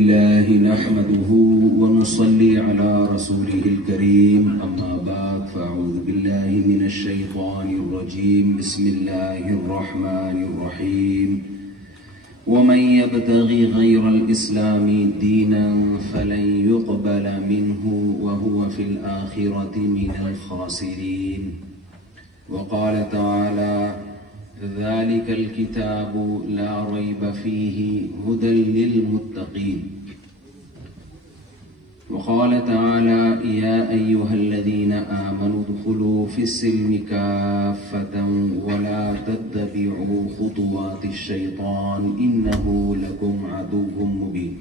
الله نحمده ونصلي على رسوله الكريم أما بعد فأعوذ بالله من الشيطان الرجيم بسم الله الرحمن الرحيم ومن يبتغي غير الإسلام دينا فلن يقبل منه وهو في الآخرة من الخاسرين وقال تعالى ذلك الكتاب لا ريب فيه هدى للمتقين وقال تعالى يا أيها الذين آمنوا ادخلوا في السلم كافة ولا تتبعوا خطوات الشيطان إنه لكم عدو مبين.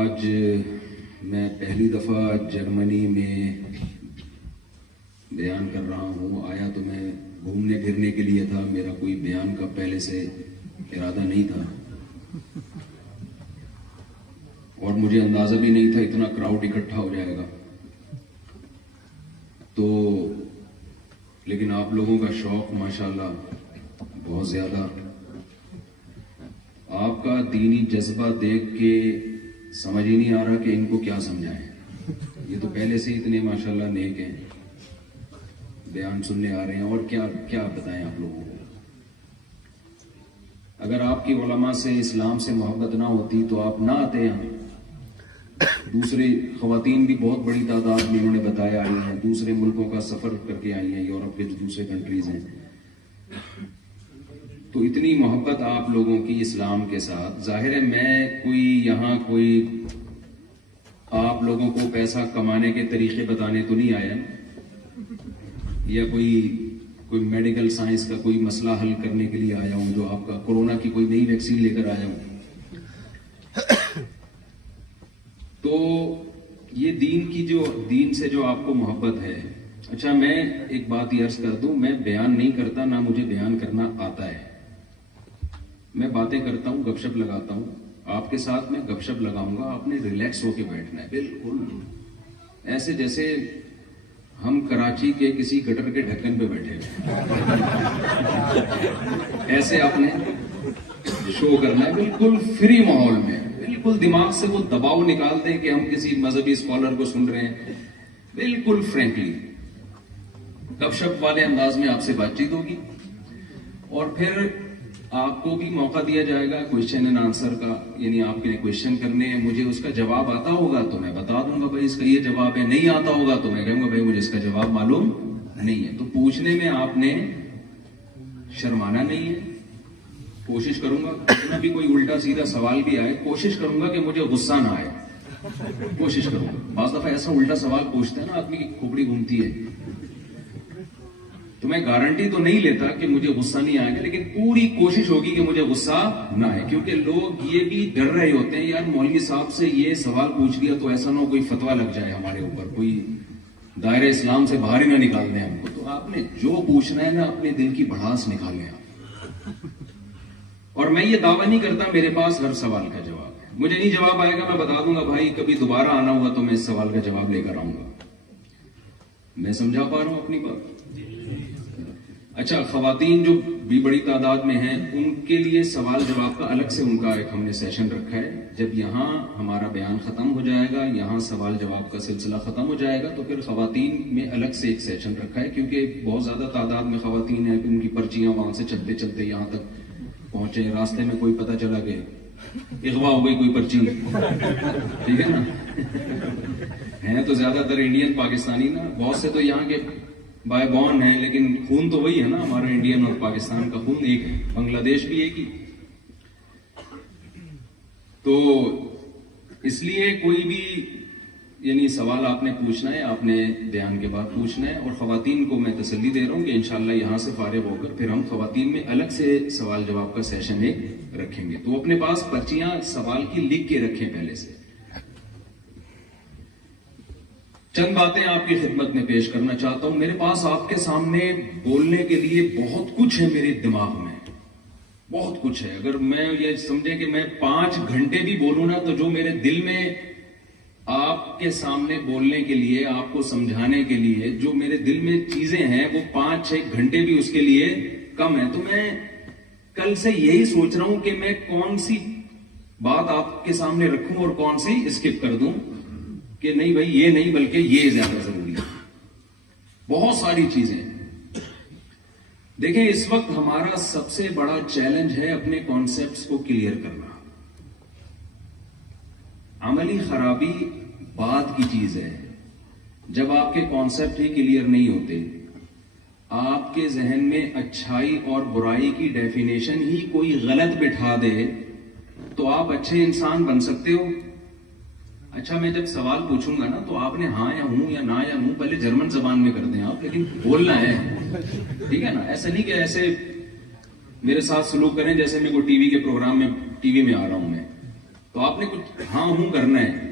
آج میں پہلی دفعہ جرمنی میں بیان کر رہا ہوں. آیا تو میں گھومنے پھرنے کے لیے تھا, میرا کوئی بیان کا پہلے سے ارادہ نہیں تھا اور مجھے اندازہ بھی نہیں تھا اتنا کراؤڈ اکٹھا ہو جائے گا. تو لیکن آپ لوگوں کا شوق ماشاءاللہ بہت زیادہ, آپ کا دینی جذبہ دیکھ کے سمجھ ہی نہیں آ رہا کہ ان کو کیا سمجھائیں. یہ تو پہلے سے اتنے ماشاءاللہ نیک ہیں, بیان سننے آ رہے ہیں, اور کیا بتائیں آپ لوگوں کو. اگر آپ کی علماء سے اسلام سے محبت نہ ہوتی تو آپ نہ آتے یہاں. دوسرے خواتین بھی بہت بڑی تعداد میں انہوں نے بتایا آئی ہیں, دوسرے ملکوں کا سفر کر کے آئی ہیں, یورپ کے جو دوسرے کنٹریز ہیں. تو اتنی محبت آپ لوگوں کی اسلام کے ساتھ. ظاہر ہے میں کوئی آپ لوگوں کو پیسہ کمانے کے طریقے بتانے تو نہیں آیا, یا کوئی میڈیکل سائنس کا کوئی مسئلہ حل کرنے کے لیے آیا ہوں, جو آپ کا کورونا کی کوئی نئی ویکسین لے کر آیا ہوں. تو یہ دین سے جو آپ کو محبت ہے. اچھا میں ایک بات یہ عرض کر دوں, میں بیان نہیں کرتا, نہ مجھے بیان کرنا آتا ہے. میں باتیں کرتا ہوں, گپ شپ لگاتا ہوں. آپ کے ساتھ میں گپ شپ لگاؤں گا, آپ نے ریلیکس ہو کے بیٹھنا ہے, بالکل ایسے جیسے ہم کراچی کے کسی گٹر کے ڈھکن پہ بیٹھے ایسے آپ نے شو کرنا ہے, بالکل فری ماحول میں, بالکل دماغ سے وہ دباؤ نکال دیں کہ ہم کسی مذہبی اسکالر کو سن رہے ہیں. بالکل فرینکلی گپ شپ والے انداز میں آپ سے بات چیت ہوگی, اور پھر آپ کو بھی موقع دیا جائے گا کوشچن اینڈ آنسر کا. یعنی آپ نے کوشچن کرنے ہیں, مجھے اس کا جواب آتا ہوگا تو میں بتا دوں گا بھائی اس کا یہ جواب ہے, نہیں آتا ہوگا تو میں کہوں گا بھائی مجھے اس کا جواب معلوم نہیں ہے. تو پوچھنے میں آپ نے شرمانا نہیں ہے. کوشش کروں گا کتنا بھی کوئی الٹا سیدھا سوال بھی آئے, کوشش کروں گا کہ مجھے غصہ نہ آئے, کوشش کروں گا. بعض دفعہ ایسا الٹا سوال پوچھتے ہیں نا آدمی کی کھوپڑی گھومتی ہے, تو میں گارنٹی تو نہیں لیتا کہ مجھے غصہ نہیں آئے گا, لیکن پوری کوشش ہوگی کہ مجھے غصہ نہ آئے. کیونکہ لوگ یہ بھی ڈر رہے ہوتے ہیں یار مولوی صاحب سے یہ سوال پوچھ لیا تو ایسا نہ ہو کوئی فتویٰ لگ جائے ہمارے اوپر, کوئی دائرہ اسلام سے باہر ہی نہ نکال دیں ہم کو. تو آپ نے جو پوچھنا ہے نا اپنے دل کی بڑھاس نکالیں آپ. اور میں یہ دعویٰ نہیں کرتا میرے پاس ہر سوال کا جواب ہے. مجھے نہیں جواب آئے گا میں بتا دوں گا بھائی کبھی دوبارہ آنا ہوگا تو میں اس سوال کا جواب لے کر آؤں گا. میں سمجھا پا رہا ہوں اپنی بات. اچھا خواتین جو بھی بڑی تعداد میں ہیں ان کے لیے سوال جواب کا الگ سے ان کا ایک ہم نے سیشن رکھا ہے. جب یہاں ہمارا بیان ختم ہو جائے گا, یہاں سوال جواب کا سلسلہ ختم ہو جائے گا, تو پھر خواتین میں الگ سے ایک سیشن رکھا ہے. کیونکہ بہت زیادہ تعداد میں خواتین ہیں, ان کی پرچیاں وہاں سے چلتے چلتے یہاں تک پہنچے, راستے میں کوئی پتہ چلا کہ اغوا ہو گئی کوئی پرچی, ٹھیک ہے نا. ہیں تو زیادہ تر انڈین پاکستانی نا, بہت سے تو یہاں کے بائی بورن ہیں, لیکن خون تو وہی ہے نا, ہمارا انڈین اور پاکستان کا خون ایک ہے, بنگلہ دیش بھی ایک ہی. تو اس لیے کوئی بھی یعنی سوال آپ نے پوچھنا ہے, آپ نے بیان کے بعد پوچھنا ہے. اور خواتین کو میں تسلی دے رہا ہوں کہ انشاءاللہ یہاں سے فارغ ہو کر پھر ہم خواتین میں الگ سے سوال جواب کا سیشن ایک رکھیں گے. تو اپنے پاس پرچیاں سوال کی لکھ کے رکھیں پہلے سے. چند باتیں آپ کی خدمت میں پیش کرنا چاہتا ہوں. میرے پاس آپ کے سامنے بولنے کے لیے بہت کچھ ہے, میرے دماغ میں بہت کچھ ہے. اگر میں یہ سمجھیں کہ میں 5 گھنٹے بھی بولوں نا, تو جو میرے دل میں آپ کے سامنے بولنے کے لیے, آپ کو سمجھانے کے لیے جو میرے دل میں چیزیں ہیں, وہ 5-6 گھنٹے بھی اس کے لیے کم ہے. تو میں کل سے یہی سوچ رہا ہوں کہ میں کون سی بات آپ کے سامنے رکھوں اور کون سی اسکپ کر دوں کہ نہیں بھائی یہ نہیں بلکہ یہ زیادہ ضروری ہے. بہت ساری چیزیں. دیکھیں اس وقت ہمارا سب سے بڑا چیلنج ہے اپنے کانسیپٹس کو کلیئر کرنا. عملی خرابی بات کی چیز ہے. جب آپ کے کانسیپٹ ہی کلیئر نہیں ہوتے, آپ کے ذہن میں اچھائی اور برائی کی ڈیفینیشن ہی کوئی غلط بٹھا دے تو آپ اچھے انسان بن سکتے ہو. اچھا میں جب سوال پوچھوں گا نا تو آپ نے ہاں یا ہوں یا نہ یا منہ پہلے جرمن زبان میں کر دیں آپ, لیکن بولنا ہے, ٹھیک ہے نا. ایسا نہیں کہ ایسے میرے ساتھ سلوک کریں جیسے میں کوئی ٹی وی کے پروگرام میں ٹی وی میں آ رہا ہوں میں, تو آپ نے کچھ ہاں ہوں کرنا ہے.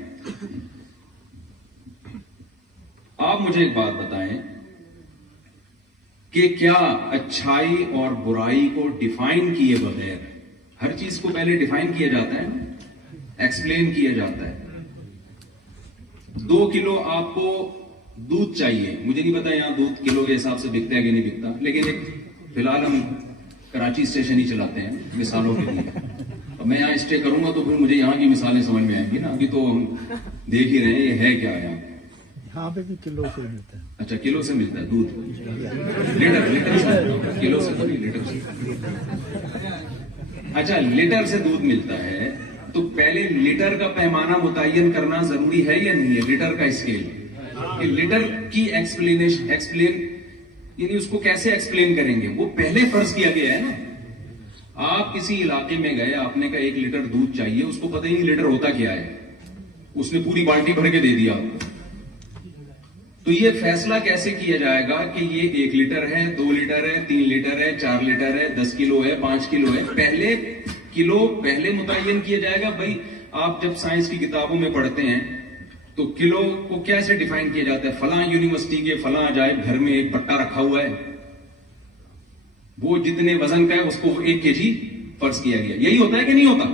آپ مجھے ایک بات بتائیں کہ کیا اچھائی اور برائی کو ڈیفائن کیے بغیر, ہر چیز کو پہلے ڈیفائن کیا جاتا ہے, ایکسپلین کیا جاتا ہے. 2 کلو آپ کو دودھ چاہیے, مجھے نہیں پتا یہاں دودھ کلو کے حساب سے بکتا ہے کہ نہیں بکتا, لیکن ایک فی الحال ہم کراچی اسٹیشن ہی چلاتے ہیں مثالوں کے لیے. اب میں یہاں اسٹے کروں گا تو پھر مجھے یہاں کی مثالیں سمجھ میں آئیں گی نا. ابھی تو ہم دیکھ ہی رہے ہیں یہ ہے کیا یہاں پہ بھی کلو سے ملتا ہے. اچھا کلو سے ملتا ہے دودھ, لیٹر سے, کلو سے تھوڑی, لیٹر سے. اچھا لیٹر سے دودھ ملتا ہے تو پہلے لیٹر کا پیمانہ متعین کرنا ضروری ہے یا نہیں ہے, لیٹر کا اسکیل, کہ لیٹر کی ایکسپلین یعنی اس کو کیسے ایکسپلین کریں گے, وہ پہلے فرض کیا گیا ہے نا. آپ کسی علاقے میں گئے, آپ نے کہا 1 لیٹر دودھ چاہیے, اس کو پتہ ہی نہیں لیٹر ہوتا کیا ہے, اس نے پوری بالٹی بھر کے دے دیا. تو یہ فیصلہ کیسے کیا جائے گا کہ یہ 1 لیٹر ہے, 2 لیٹر ہے, 3 لیٹر ہے, 4 لیٹر ہے, 10 کلو ہے, 5 کلو ہے. پہلے کلو پہلے متعین کیا جائے گا. بھائی آپ جب سائنس کی کتابوں میں پڑھتے ہیں تو کلو کو کیسے ڈیفائن کیا جاتا ہے, فلاں یونیورسٹی کے فلاں عجائب گھر میں ایک پٹا رکھا ہوا ہے, وہ جتنے وزن کا ہے اس کو 1 kg فرض کیا گیا. یہی ہوتا ہے کہ نہیں ہوتا؟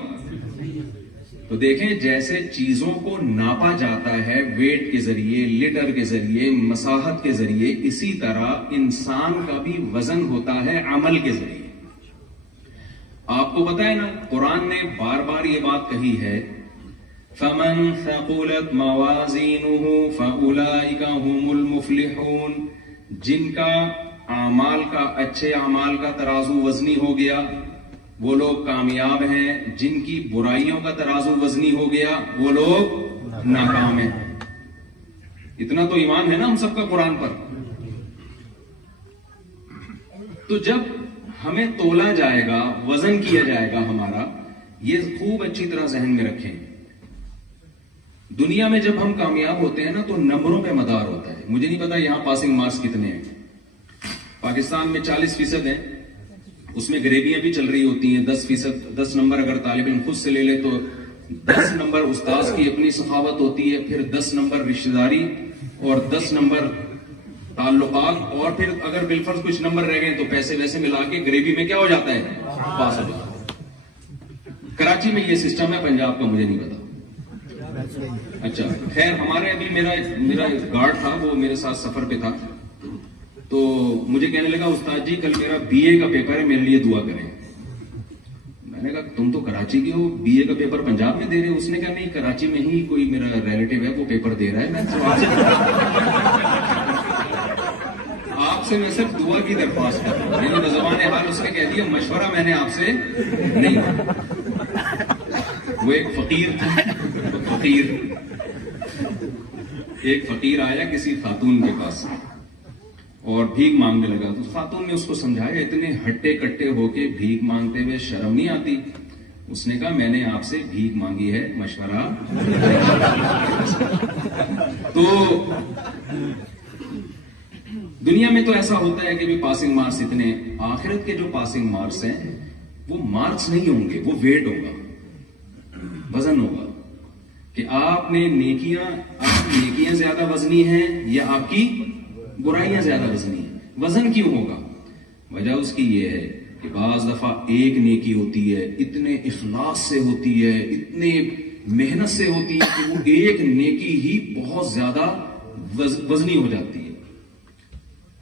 تو دیکھیں جیسے چیزوں کو ناپا جاتا ہے ویٹ کے ذریعے, لیٹر کے ذریعے, مساحت کے ذریعے, اسی طرح انسان کا بھی وزن ہوتا ہے عمل کے ذریعے. آپ کو پتا ہے نا قرآن نے بار بار یہ بات کہی ہے, فَمَنْ ثَقُلَتْ مَوَازِينُهُ فَأُولَئِكَ هُمُ الْمُفْلِحُونَ, جن کا اعمال کا, اچھے اعمال کا ترازو وزنی ہو گیا وہ لوگ کامیاب ہیں, جن کی برائیوں کا ترازو وزنی ہو گیا وہ لوگ ناکام ہیں. اتنا تو ایمان ہے نا ہم سب کا قرآن پر. تو جب ہمیں تولا جائے گا, وزن کیا جائے گا ہمارا, یہ خوب اچھی طرح ذہن میں رکھیں. دنیا میں جب ہم کامیاب ہوتے ہیں نا تو نمبروں پہ مدار ہوتا ہے. مجھے نہیں پتا یہاں پاسنگ مارکس کتنے ہیں. پاکستان میں 40% ہیں, اس میں غریبیاں بھی چل رہی ہوتی ہیں. 10%, 10 نمبر اگر طالب علم خود سے لے لے تو 10 نمبر استاذ کی اپنی سخاوت ہوتی ہے, پھر 10 نمبر رشتہ داری اور 10 نمبر تعلقات, اور پھر اگر بالفرض کچھ نمبر رہ گئے تو پیسے ویسے ملا کے غریبی میں کیا ہو جاتا ہے, پاس ہو جاتا ہے. کراچی میں یہ سسٹم ہے, پنجاب کا مجھے نہیں پتا. اچھا خیر, ہمارے ابھی میرا گارڈ تھا, وہ میرے ساتھ سفر پہ تھا, تو مجھے کہنے لگا استاد جی کل میرا BA کا پیپر ہے, میرے لیے دعا کریں. میں نے کہا تم تو کراچی کے ہو, BA کا پیپر پنجاب میں دے رہے ہو؟ اس نے کہا نہیں, کراچی میں ہی کوئی میرا ریلیٹیو ہے وہ پیپر دے رہا ہے, آپ سے میں صرف دعا کی درخواست کر رہا ہوں. زبان حال اس نے کہہ دیا مشورہ میں نے آپ سے نہیں. وہ ایک فقیر تھا, ایک فقیر آیا کسی خاتون کے پاس اور بھیک مانگنے لگا. تو خاتون نے اس کو سمجھایا, اتنے ہٹے کٹے ہو کے بھیک مانگتے ہوئے شرم نہیں آتی؟ اس نے کہا میں نے آپ سے بھیک مانگی ہے, مشورہ. تو دنیا میں تو ایسا ہوتا ہے کہ بھی پاسنگ مارکس اتنے, آخرت کے جو پاسنگ مارکس ہیں وہ مارکس نہیں ہوں گے, وہ ویٹ ہوگا, وزن ہوگا, کہ آپ نے نیکیاں زیادہ وزنی ہیں یا آپ کی برائیاں زیادہ وزنی ہیں. وزن کیوں ہوگا؟ وجہ اس کی یہ ہے کہ بعض دفعہ ایک نیکی ہوتی ہے, اتنے اخلاص سے ہوتی ہے, اتنے محنت سے ہوتی ہے کہ وہ ایک نیکی ہی بہت زیادہ وزنی ہو جاتی ہے.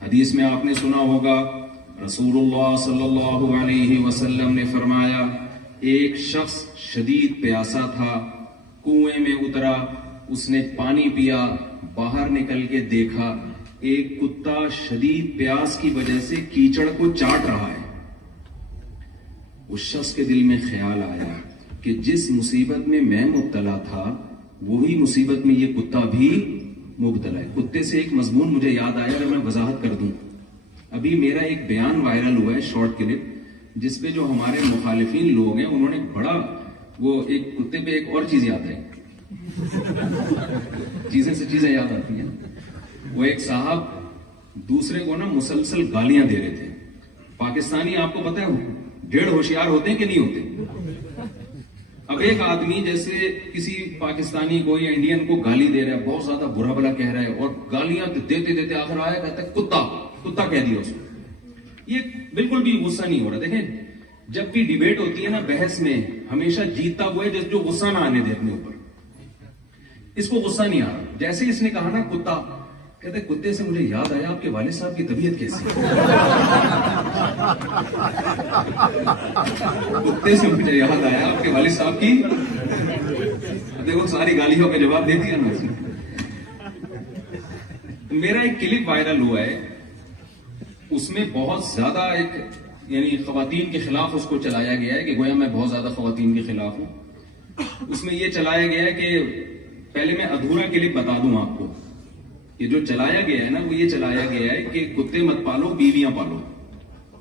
حدیث میں آپ نے سنا ہوگا رسول اللہ صلی اللہ علیہ وسلم نے فرمایا ایک شخص شدید پیاسا تھا، کنویں میں اترا، اس نے پانی پیا، باہر نکل کے دیکھا ایک کتا شدید پیاس کی وجہ سے کیچڑ کو چاٹ رہا ہے۔ اس شخص کے دل میں خیال آیا کہ جس مصیبت میں میں مبتلا تھا وہی مصیبت میں یہ کتا بھی مبتلا ہے۔ کتے سے ایک مضمون مجھے یاد آیا، اگر میں وضاحت کر دوں، ابھی میرا ایک بیان وائرل ہوا ہے شارٹ کلپ، جس پہ جو ہمارے مخالفین لوگ ہیں انہوں نے بڑا وہ ایک کتے پہ ایک اور چیز یاد ہے، چیزیں سے چیزیں یاد آتی ہیں۔ وہ ایک صاحب دوسرے کو نا مسلسل گالیاں دے رہے تھے۔ پاکستانی آپ کو پتہ ہے ڈیڑھ ہوشیار ہوتے ہیں کہ نہیں ہوتے؟ اب ایک آدمی جیسے کسی پاکستانی کو یا انڈین کو گالی دے رہا ہے، بہت زیادہ برا بھلا کہہ رہا ہے اور گالیاں دیتے دیتے آخر آیا کہتا ہے کتا کہہ دیا اس کو۔ یہ بالکل بھی غصہ نہیں ہو رہا۔ دیکھیں جب بھی ڈیبیٹ ہوتی ہے نا بحث میں، ہمیشہ جیتتا ہوا ہے جو غصہ نہ آنے دے اپنے اوپر۔ اس کو غصہ نہیں آ رہا، جیسے اس نے کہا نا کتا، کہتے کتے سے مجھے یاد آیا آپ کے والد صاحب کی طبیعت کیسی ہے۔ کتے سے مجھے یاد آیا آپ کے والد صاحب کی، دیکھو ساری گالیوں کا جواب دے دیا نا اس نے۔ میرا ایک کلپ وائرل ہوا ہے، اس میں بہت زیادہ ایک یعنی خواتین کے خلاف اس کو چلایا گیا ہے کہ گویا میں بہت زیادہ خواتین کے خلاف ہوں۔ اس میں یہ چلایا گیا ہے کہ پہلے میں ادھورا کلپ بتا دوں آپ کو کہ جو چلایا گیا ہے نا وہ یہ چلایا گیا ہے کہ کتے مت پالو بیویاں پالو،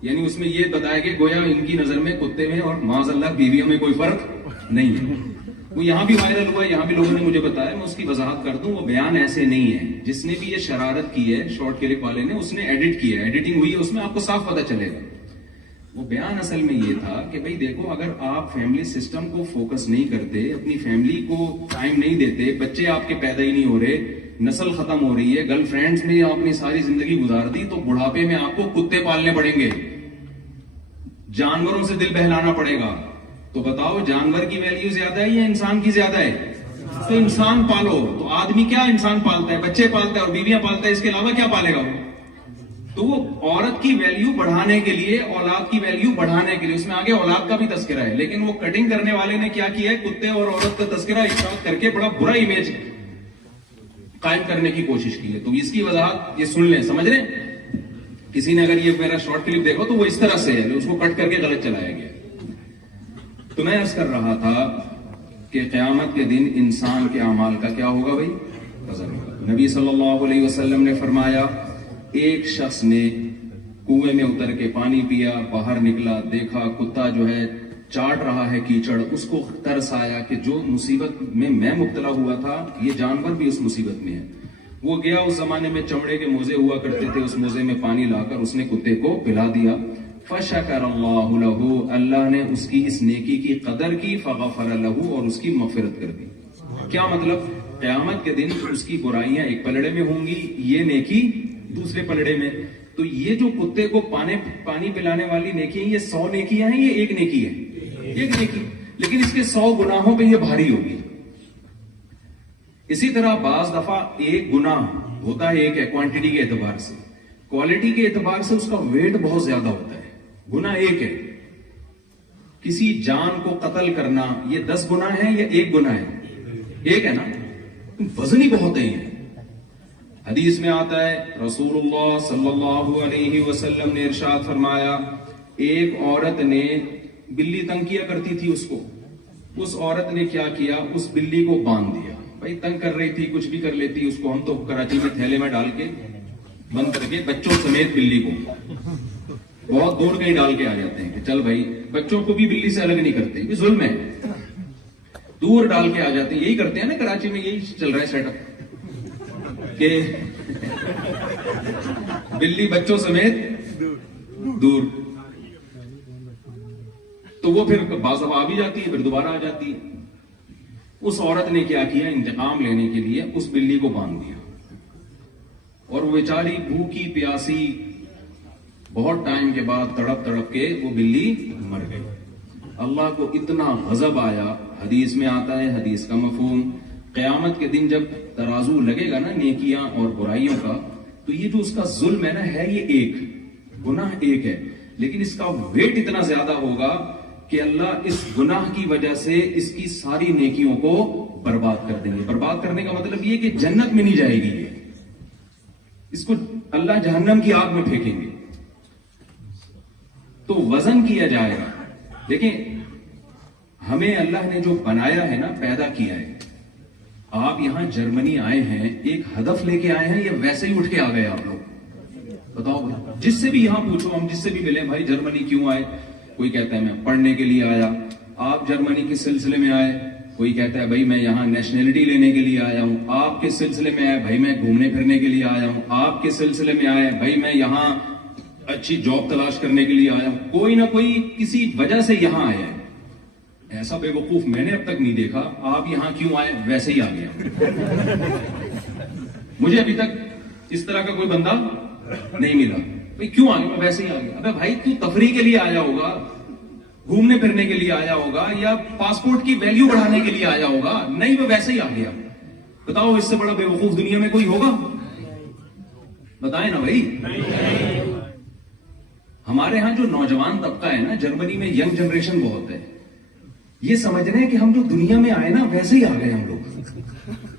یعنی اس میں یہ بتایا کہ گویا ان کی نظر میں کتے میں اور معاذ اللہ بیویوں میں کوئی فرق نہیں ہے۔ وہ یہاں بھی وائرل ہوا ہے، یہاں بھی لوگوں نے مجھے بتایا، میں اس کی وضاحت کر دوں، وہ بیان ایسے نہیں ہے۔ جس نے بھی یہ شرارت کی ہے شارٹ کلپ والے نے، اس نے ایڈٹ کیا ہے، ایڈیٹنگ ہوئی ہے اس میں، آپ کو صاف پتہ چلے گا۔ وہ بیان اصل میں یہ تھا کہ بھئی دیکھو اگر آپ فیملی سسٹم کو فوکس نہیں کرتے، اپنی فیملی کو ٹائم نہیں دیتے، بچے آپ کے پیدا ہی نہیں ہو رہے، نسل ختم ہو رہی ہے، گرل فرینڈز میں آپ اپنی ساری زندگی گزار دی، تو بڑھاپے میں آپ کو کتے پالنے پڑیں گے، جانوروں سے دل بہلانا پڑے گا۔ تو بتاؤ جانور کی ویلیو زیادہ ہے یا انسان کی زیادہ ہے؟ تو انسان پالو۔ تو آدمی کیا انسان پالتا ہے، بچے پالتا ہے اور بیویاں پالتا ہے، اس کے علاوہ کیا پالے گا وہ؟ تو وہ عورت کی ویلیو بڑھانے کے لیے، اولاد کی ویلیو بڑھانے کے لیے، اس میں آگے اولاد کا بھی تذکرہ ہے، لیکن وہ کٹنگ کرنے والے نے کیا کیا ہے، کتے اور عورت کا تذکرہ ایک ساتھ کر کے بڑا برا امیج قائم کرنے کی کوشش کی ہے۔ تو اس کی وضاحت یہ سن لیں، سمجھ رہے ہیں؟ کسی نے اگر یہ میرا شارٹ کلپ دیکھو تو وہ اس طرح سے ہے، اس کو کٹ کر کے غلط چلایا گیا۔ تو میں عرض کر رہا تھا کہ قیامت کے دن انسان کے اعمال کا کیا ہوگا بھائی؟ وزن ہوگا۔ نبی صلی اللہ علیہ وسلم نے فرمایا ایک شخص نے کنویں میں اتر کے پانی پیا، باہر نکلا، دیکھا کتا جو ہے چاٹ رہا ہے کیچڑ، اس کو ترس آیا کہ جو مصیبت میں مبتلا ہوا تھا یہ جانور بھی اس مصیبت میں ہے۔ وہ گیا، اس زمانے میں چمڑے کے موزے ہوا کرتے تھے، اس موزے میں پانی لا کر اس نے کتے کو پلا دیا۔ فشکر اللہ لہ، اللہ نے اس کی اس نیکی کی قدر کی، فغفر لہ، اور اس کی مغفرت کر دی۔ کیا مطلب؟ قیامت کے دن اس کی برائیاں ایک پلڑے میں ہوں گی، یہ نیکی دوسرے پلڑے میں۔ تو یہ جو کتے کو پانی پلانے والی نیکی ہے، یہ 100 نیکیاں ہیں، یہ ایک نیکی ہے، ایک نیکی، لیکن اس کے 100 گناہوں پہ یہ بھاری ہوگی۔ اسی طرح بعض دفعہ ایک گناہ ہوتا ہے ایک ہے کوانٹٹی کے اعتبار سے، کوالٹی کے اعتبار سے اس کا ویٹ بہت زیادہ ہوتا ہے۔ گناہ ایک ہے، کسی جان کو قتل کرنا، یہ 10 گناہ ہیں یا ایک گناہ ہے؟ ایک ہے نا، وزن ہی بہت ہے یہ۔ حدیث میں آتا ہے رسول اللہ صلی اللہ علیہ وسلم نے ارشاد فرمایا ایک عورت نے بلی تنگ کیا کرتی تھی اس کو، اس عورت نے کیا کیا، اس بلی کو باندھ دیا۔ بھائی تنگ کر رہی تھی، کچھ بھی کر لیتی اس کو، ہم تو کراچی میں تھیلے میں ڈال کے بند کر کے بچوں سمیت بلی کو بہت دور کہیں ڈال کے آ جاتے ہیں کہ چل بھائی، بچوں کو بھی بلی سے الگ نہیں کرتے، یہ ظلم ہے، دور ڈال کے آ جاتے ہیں۔ یہی کرتے ہیں نا کراچی میں، یہی چل رہا ہے سیٹ اپ کہ بلی بچوں سمیت دور، تو وہ پھر بعض دفعہ آ بھی جاتی ہے، پھر دوبارہ آ جاتی ہے۔ اس عورت نے کیا کیا، انتقام لینے کے لیے اس بلی کو باندھ دیا، اور وہ بیچاری بھوکی پیاسی بہت ٹائم کے بعد تڑپ تڑپ کے وہ بلی مر گئی۔ اللہ کو اتنا غضب آیا، حدیث میں آتا ہے، حدیث کا مفہوم، قیامت کے دن جب ترازو لگے گا نا نیکیاں اور برائیوں کا، تو یہ جو اس کا ظلم ہے نا، ہے یہ ایک، گناہ ایک ہے، لیکن اس کا ویٹ اتنا زیادہ ہوگا کہ اللہ اس گناہ کی وجہ سے اس کی ساری نیکیوں کو برباد کر دیں گے. برباد کرنے کا مطلب یہ کہ جنت میں نہیں جائے گی، اس کو اللہ جہنم کی آگ میں پھینکیں گے. تو وزن کیا جائے گا. دیکھیں ہمیں اللہ نے جو بنایا ہے نا، پیدا کیا ہے. آپ یہاں جرمنی آئے ہیں ایک ہدف لے کے آئے ہیں یا ویسے ہی اٹھ کے آ گئے آپ لوگ؟ بتاؤ. جس سے بھی یہاں پوچھو، ہم جس سے بھی ملیں، بھائی جرمنی کیوں آئے؟ کوئی کہتا ہے میں پڑھنے کے لیے آیا. آپ جرمنی کس سلسلے میں آئے؟ کوئی کہتا ہے بھائی میں یہاں نیشنلٹی لینے کے لیے آیا ہوں. آپ کس سلسلے میں آئے؟ بھائی میں گھومنے پھرنے کے لیے آیا ہوں. آپ کس سلسلے میں آئے؟ بھائی میں یہاں اچھی جاب تلاش کرنے کے لیے آیا ہوں. کوئی نہ کوئی کسی وجہ سے یہاں آیا ہے. ایسا بے وقوف میں نے اب تک نہیں دیکھا. آپ یہاں کیوں آئے؟ ویسے ہی آ گیا. مجھے ابھی تک اس طرح کا کوئی بندہ نہیں ملا. بھائی کیوں آ گیا؟ ویسے ہی آ گیا. ابے بھائی تو تفریح کے لیے آیا ہوگا، گھومنے پھرنے کے لیے آیا ہوگا، یا پاسپورٹ کی ویلیو بڑھانے کے لیے آیا ہوگا. نہیں، وہ ویسے ہی آ گیا. بتاؤ اس سے بڑا بے وقوف دنیا میں کوئی ہوگا؟ بتائیں نا بھائی. ہمارے ہاں جو نوجوان طبقہ ہے نا جرمنی میں، ینگ جنریشن بہت ہے. یہ سمجھ رہے ہیں کہ ہم جو دنیا میں آئے نا ویسے ہی آ گئے ہم لوگ.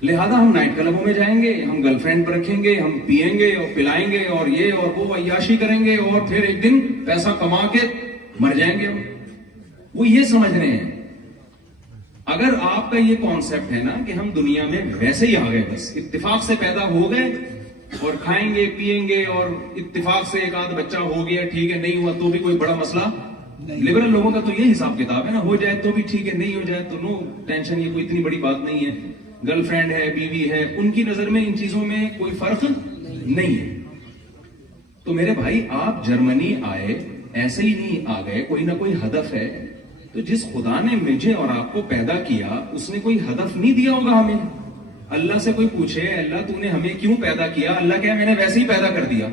لہذا ہم نائٹ کلبوں میں جائیں گے، ہم گرل فرینڈ پر رکھیں گے، ہم پیئیں گے اور پلائیں گے اور یہ اور وہ عیاشی کریں گے، اور پھر ایک دن پیسہ کما کے مر جائیں گے. وہ یہ سمجھ رہے ہیں. اگر آپ کا یہ کانسیپٹ ہے نا کہ ہم دنیا میں ویسے ہی آ گئے، بس اتفاق سے پیدا ہو گئے اور کھائیں گے پیئیں گے، اور اتفاق سے ایک آدھ بچہ ہو گیا، ٹھیک ہے، نہیں ہوا تو بھی کوئی بڑا مسئلہ. لبرل لوگوں کا تو یہ حساب کتاب ہے نا، ہو جائے تو بھی ٹھیک ہے، نہیں ہو جائے تو نو ٹینشن، یہ کوئی اتنی بڑی بات نہیں ہے. گرل فرینڈ ہے، بیوی ہے، ان کی نظر میں ان چیزوں میں کوئی فرق نہیں ہے. تو میرے بھائی آپ جرمنی آئے ایسے ہی نہیں آ گئے، کوئی نہ کوئی ہدف ہے. تو جس خدا نے مجھے اور آپ کو پیدا کیا اس نے کوئی ہدف نہیں دیا ہوگا ہمیں. اللہ سے کوئی پوچھے اللہ تو نے ہمیں کیوں پیدا کیا؟ اللہ کہے میں نے ویسے ہی پیدا کر دیا.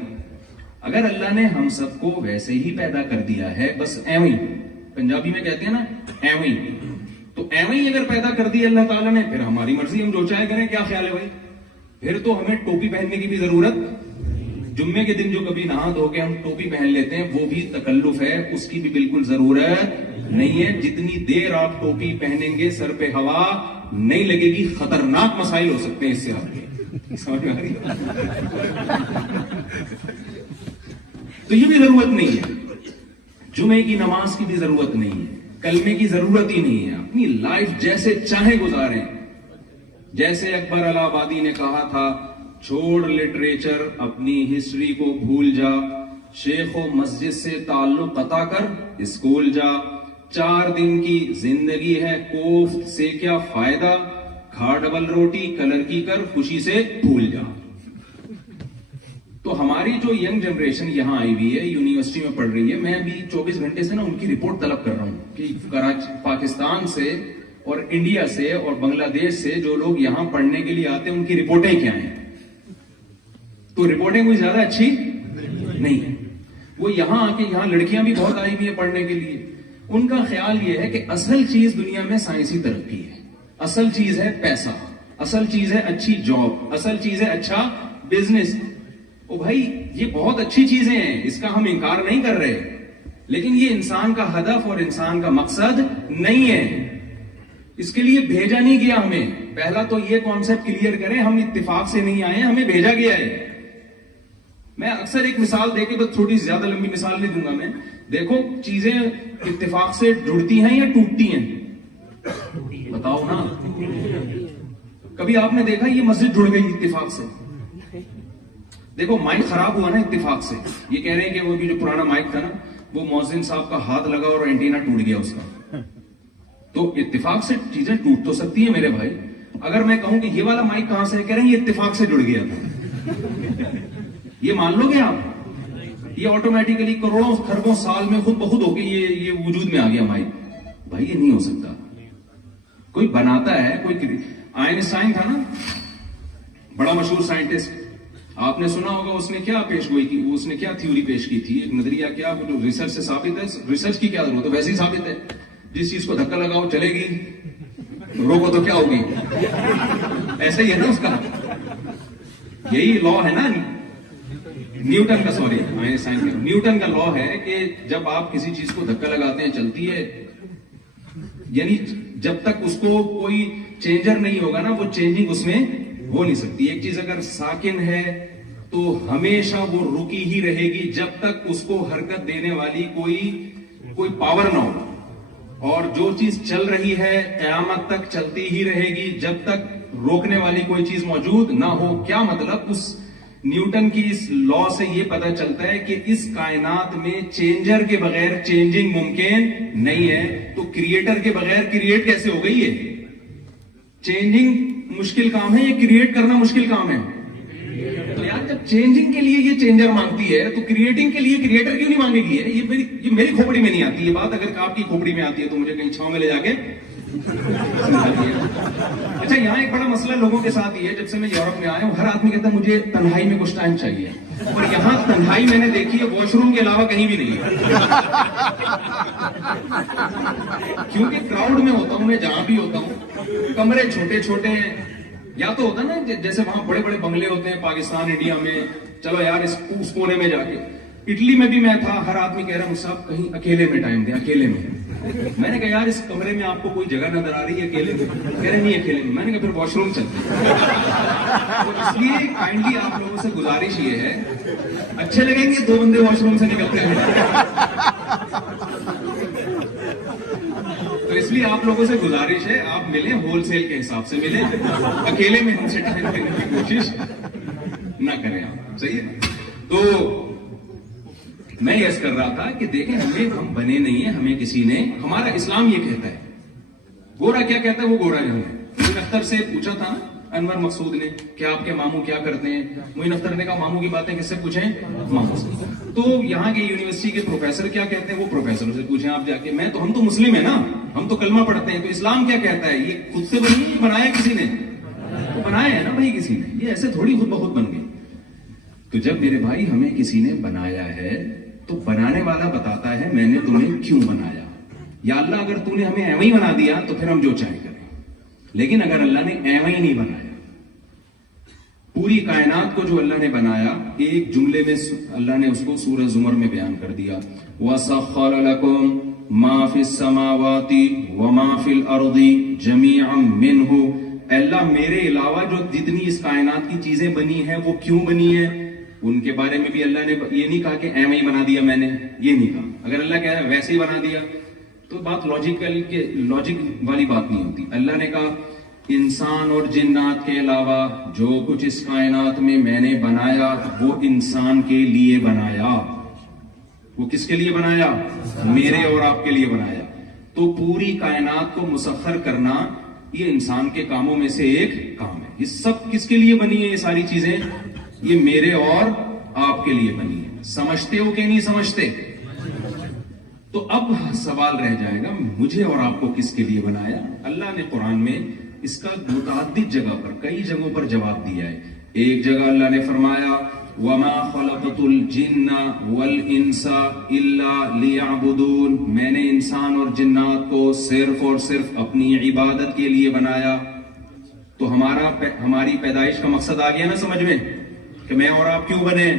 اگر اللہ نے ہم سب کو ویسے ہی پیدا کر دیا ہے، بس ایویں، پنجابی میں کہتے ہیں نا ایویں، تو ایویں اگر پیدا کر دی اللہ تعالیٰ نے، پھر ہماری مرضی، ہم جو چاہے کریں. کیا خیال ہے بھائی؟ پھر تو ہمیں ٹوپی پہننے کی بھی ضرورت، جمعے کے دن جو کبھی نہا دھو کے ہم ٹوپی پہن لیتے ہیں وہ بھی تکلف ہے، اس کی بھی بالکل ضرورت نہیں ہے. جتنی دیر آپ ٹوپی پہنیں گے سر پہ ہوا نہیں لگے گی، خطرناک مسائل ہو سکتے ہیں اس سے. آپ سمجھ میں آ رہی ہے؟ تو یہ بھی ضرورت نہیں ہے. جمعے کی نماز کی بھی ضرورت نہیں ہے، کلمے کی ضرورت ہی نہیں ہے. اپنی لائف جیسے چاہیں گزاریں. جیسے اکبر الہ آبادی نے کہا تھا، چھوڑ لٹریچر، اپنی ہسٹری کو بھول جا، شیخ و مسجد سے تعلق قطع کر، اسکول جا. 4 دن کی زندگی ہے، کوفت سے کیا فائدہ، کھا ڈبل روٹی کلر کی کر، خوشی سے بھول جا. تو ہماری جو ینگ جنریشن یہاں آئی ہوئی ہے، یونیورسٹی میں پڑھ رہی ہے، میں ابھی 24 گھنٹے سے نا ان کی رپورٹ طلب کر رہا ہوں کہ کراچی، پاکستان سے اور انڈیا سے اور بنگلہ دیش سے جو لوگ یہاں پڑھنے کے لیے آتے ہیں ان کی رپورٹیں کیا ہیں. تو رپورٹیں کوئی زیادہ اچھی نہیں ہے. وہ یہاں آ کے، یہاں لڑکیاں بھی بہت آئی ہوئی ہیں پڑھنے کے لیے. ان کا خیال یہ ہے کہ اصل چیز دنیا میں سائنسی ترقی ہے، اصل چیز ہے پیسہ، اصل چیز ہے اچھی جاب، اصل چیز ہے اچھا بزنس. او بھائی یہ بہت اچھی چیزیں ہیں، اس کا ہم انکار نہیں کر رہے، لیکن یہ انسان کا ہدف اور انسان کا مقصد نہیں ہے. اس کے لیے بھیجا نہیں گیا ہمیں. پہلا تو یہ کانسیپٹ کلیئر کریں، ہم اتفاق سے نہیں آئے، ہمیں بھیجا گیا ہے. میں اکثر ایک مثال دے کے، تو تھوڑی زیادہ لمبی مثال نہیں دوں گا میں. دیکھو چیزیں اتفاق سے جڑتی ہیں یا ٹوٹتی ہیں؟ بتاؤ نا. کبھی آپ نے دیکھا یہ مسجد جڑ گئی اتفاق سے؟ دیکھو مائک خراب ہوا نا اتفاق سے. یہ کہہ رہے ہیں کہ وہ بھی جو پرانا مائک تھا نا، وہ مؤذن صاحب کا ہاتھ لگا اور اینٹینا ٹوٹ گیا اس کا. تو اتفاق سے چیزیں ٹوٹ تو سکتی ہیں میرے بھائی. اگر میں کہوں کہ یہ والا مائک کہاں سے ہے، کہہ رہے ہیں یہ اتفاق سے جڑ گیا تھا. یہ مان لو گے آپ؟ یہ آٹومیٹیکلی کروڑوں خربوں سال میں خود بخود ہو کے یہ وجود میں آ گیا مائک. بھائی یہ نہیں ہو سکتا. کوئی بناتا ہے، کوئی آئنسٹائن تھا نا، بڑا مشہور سائنٹسٹ. آپ نے سنا ہوگا اس نے کیا پیش گوئی کی، اس نے کیا تھیوری پیش کی تھی، ایک نظریہ. کیا جو ریسرچ سے ثابت ہے، ریسرچ کی کیا ضرورت ہے، ویسے ہی ثابت ہے. جس چیز کو دھکا لگاؤ چلے گی، روکو تو کیا ہوگی. ایسا ہی ہے نا اس کا، یہی لا ہے نا. نیوٹن کا سوری نیوٹن کا لا ہے کہ جب آپ کسی چیز کو دھکا لگاتے ہیں چلتی ہے، یعنی جب تک اس کو کوئی چینجر نہیں ہوگا نا وہ چینجنگ اس میں ہو نہیں سکتی. ایک چیز اگر ساکن ہے تو ہمیشہ وہ رکی ہی رہے گی جب تک اس کو حرکت دینے والی کوئی پاور نہ ہو. اور جو چیز چل رہی ہے قیامت تک چلتی ہی رہے گی جب تک روکنے والی کوئی چیز موجود نہ ہو. کیا مطلب؟ اس نیوٹن کی اس لا سے یہ پتا چلتا ہے کہ اس کائنات میں چینجر کے بغیر چینجنگ ممکن نہیں ہے. تو کریٹر کے بغیر کریٹ کیسے ہو گئی ہے؟ چینجنگ مشکل کام ہے، یہ کریٹ کرنا مشکل کام ہے. تو یار جب چینجنگ کے لیے یہ چینجر مانگتی ہے تو کریٹنگ کے لیے کریٹر کیوں نہیں مانگے گی؟ یہ میری کھوپڑی میں نہیں آتی یہ بات. اگر آپ کی کھوپڑی میں آتی ہے تو مجھے کہیں چھاؤں میں لے جا کے. اچھا یہاں ایک بڑا مسئلہ لوگوں کے ساتھ یہ ہے، جب سے میں یورپ میں آیا ہوں ہر آدمی کہتا ہے مجھے تنہائی میں کچھ ٹائم چاہیے، اور یہاں تنہائی میں نے دیکھی ہے واش روم کے علاوہ کہیں بھی نہیں ہے. کیونکہ کراؤڈ میں ہوتا ہوں میں، جہاں بھی ہوتا ہوں کمرے چھوٹے چھوٹے ہیں. یا تو ہوتا نا جیسے وہاں بڑے بڑے بنگلے ہوتے ہیں پاکستان انڈیا میں، چلو یار اس کونے میں جا کے. اٹلی میں بھی میں تھا، ہر آدمی کہہ رہا ہوں صاحب کہیں اکیلے میں ٹائم دیں، اکیلے میں. میں نے کہا یار اس کمرے میں آپ کو کوئی جگہ نظر آ رہی ہے اکیلے میں؟ کہہ رہے نہیں اکیلے میں. میں نے کہا پھر واش روم چلتے ہیں. تو اس لیے کائنڈلی آپ لوگوں سے گزارش یہ ہے، اچھے لگیں گے 2 بندے واش روم سے نکلتے ہیں تو اس لیے آپ لوگوں سے گزارش ہے آپ ملیں ہول سیل کے حساب سے ملیں، اکیلے میں ہم سے ٹائم دینے کی کوشش نہ کریں آپ. صحیح ہے؟ تو میں یس کر رہا تھا کہ دیکھیں ہم بنے نہیں ہیں، ہمیں کسی نے، ہمارا اسلام یہ کہتا ہے. گورا کیا کہتا ہے؟ وہ گورا جو ہے. معین اختر سے پوچھا تھا انور مقصود نے کہ آپ کے ماموں کیا کرتے ہیں. معین اختر نے کہا ماموں کی باتیں کس سے پوچھیں؟ ماموں سے. تو یہاں کے یونیورسٹی کے پروفیسر کیا کہتے ہیں؟ وہ پروفیسر سے پوچھیں آپ جا کے. ہم تو مسلم ہیں نا، ہم تو کلمہ پڑھتے ہیں. تو اسلام کیا کہتا ہے؟ یہ خود سے بنی ہے، بنایا کسی نے؟ تو بنایا ہے نا بھائی کسی نے. یہ ایسے تھوڑی خود بخود بن گئی. تو جب میرے بھائی ہمیں کسی نے بنایا ہے تو بنانے والا بتاتا ہے میں نے تمہیں کیوں بنایا. یا اللہ اگر تو نے ہمیں ایویں ہی بنا دیا تو پھر ہم جو چاہے کریں. لیکن اگر اللہ نے ایویں ہی نہیں بنایا، پوری کائنات کو جو اللہ نے بنایا ایک جملے میں اللہ نے اس کو سورہ زمر میں بیان کر دیا. وَسَخَّرَ لَكُم مَا فِي السَّمَاوَاتِ وَمَا فِي الْأَرْضِ جَمِيعًا مِّنْهُ. اللہ میرے علاوہ جو جتنی اس کائنات کی چیزیں بنی ہیں وہ کیوں بنی ہیں ان کے بارے میں بھی اللہ نے یہ نہیں کہا کہ ایویں ہی بنا دیا میں نے، یہ نہیں کہا. اگر اللہ کہہ رہا ہے ویسے ہی بنا دیا تو بات لاجک والی بات نہیں ہوتی. اللہ نے کہا انسان اور جنات کے علاوہ جو کچھ اس کائنات میں نے بنایا وہ انسان کے لیے بنایا. وہ کس کے لیے بنایا؟ میرے اور آپ کے لیے بنایا. تو پوری کائنات کو مسخر کرنا یہ انسان کے کاموں میں سے ایک کام ہے. یہ سب کس کے لیے بنی ہے؟ یہ ساری چیزیں یہ میرے اور آپ کے لیے بنی ہے. سمجھتے ہو کہ نہیں سمجھتے؟ تو اب سوال رہ جائے گا مجھے اور آپ کو کس کے لیے بنایا؟ اللہ نے قرآن میں اس کا متعدد جگہ پر کئی جگہوں پر جواب دیا ہے. ایک جگہ اللہ نے فرمایا وَمَا خَلَقْتُ الْجِنَّ وَالْإِنسَ إِلَّا لِيَعْبُدُونَ. میں نے انسان اور جنات کو صرف اور صرف اپنی عبادت کے لیے بنایا. تو ہماری پیدائش کا مقصد آ گیا نا سمجھ میں کہ میں اور آپ کیوں بنے.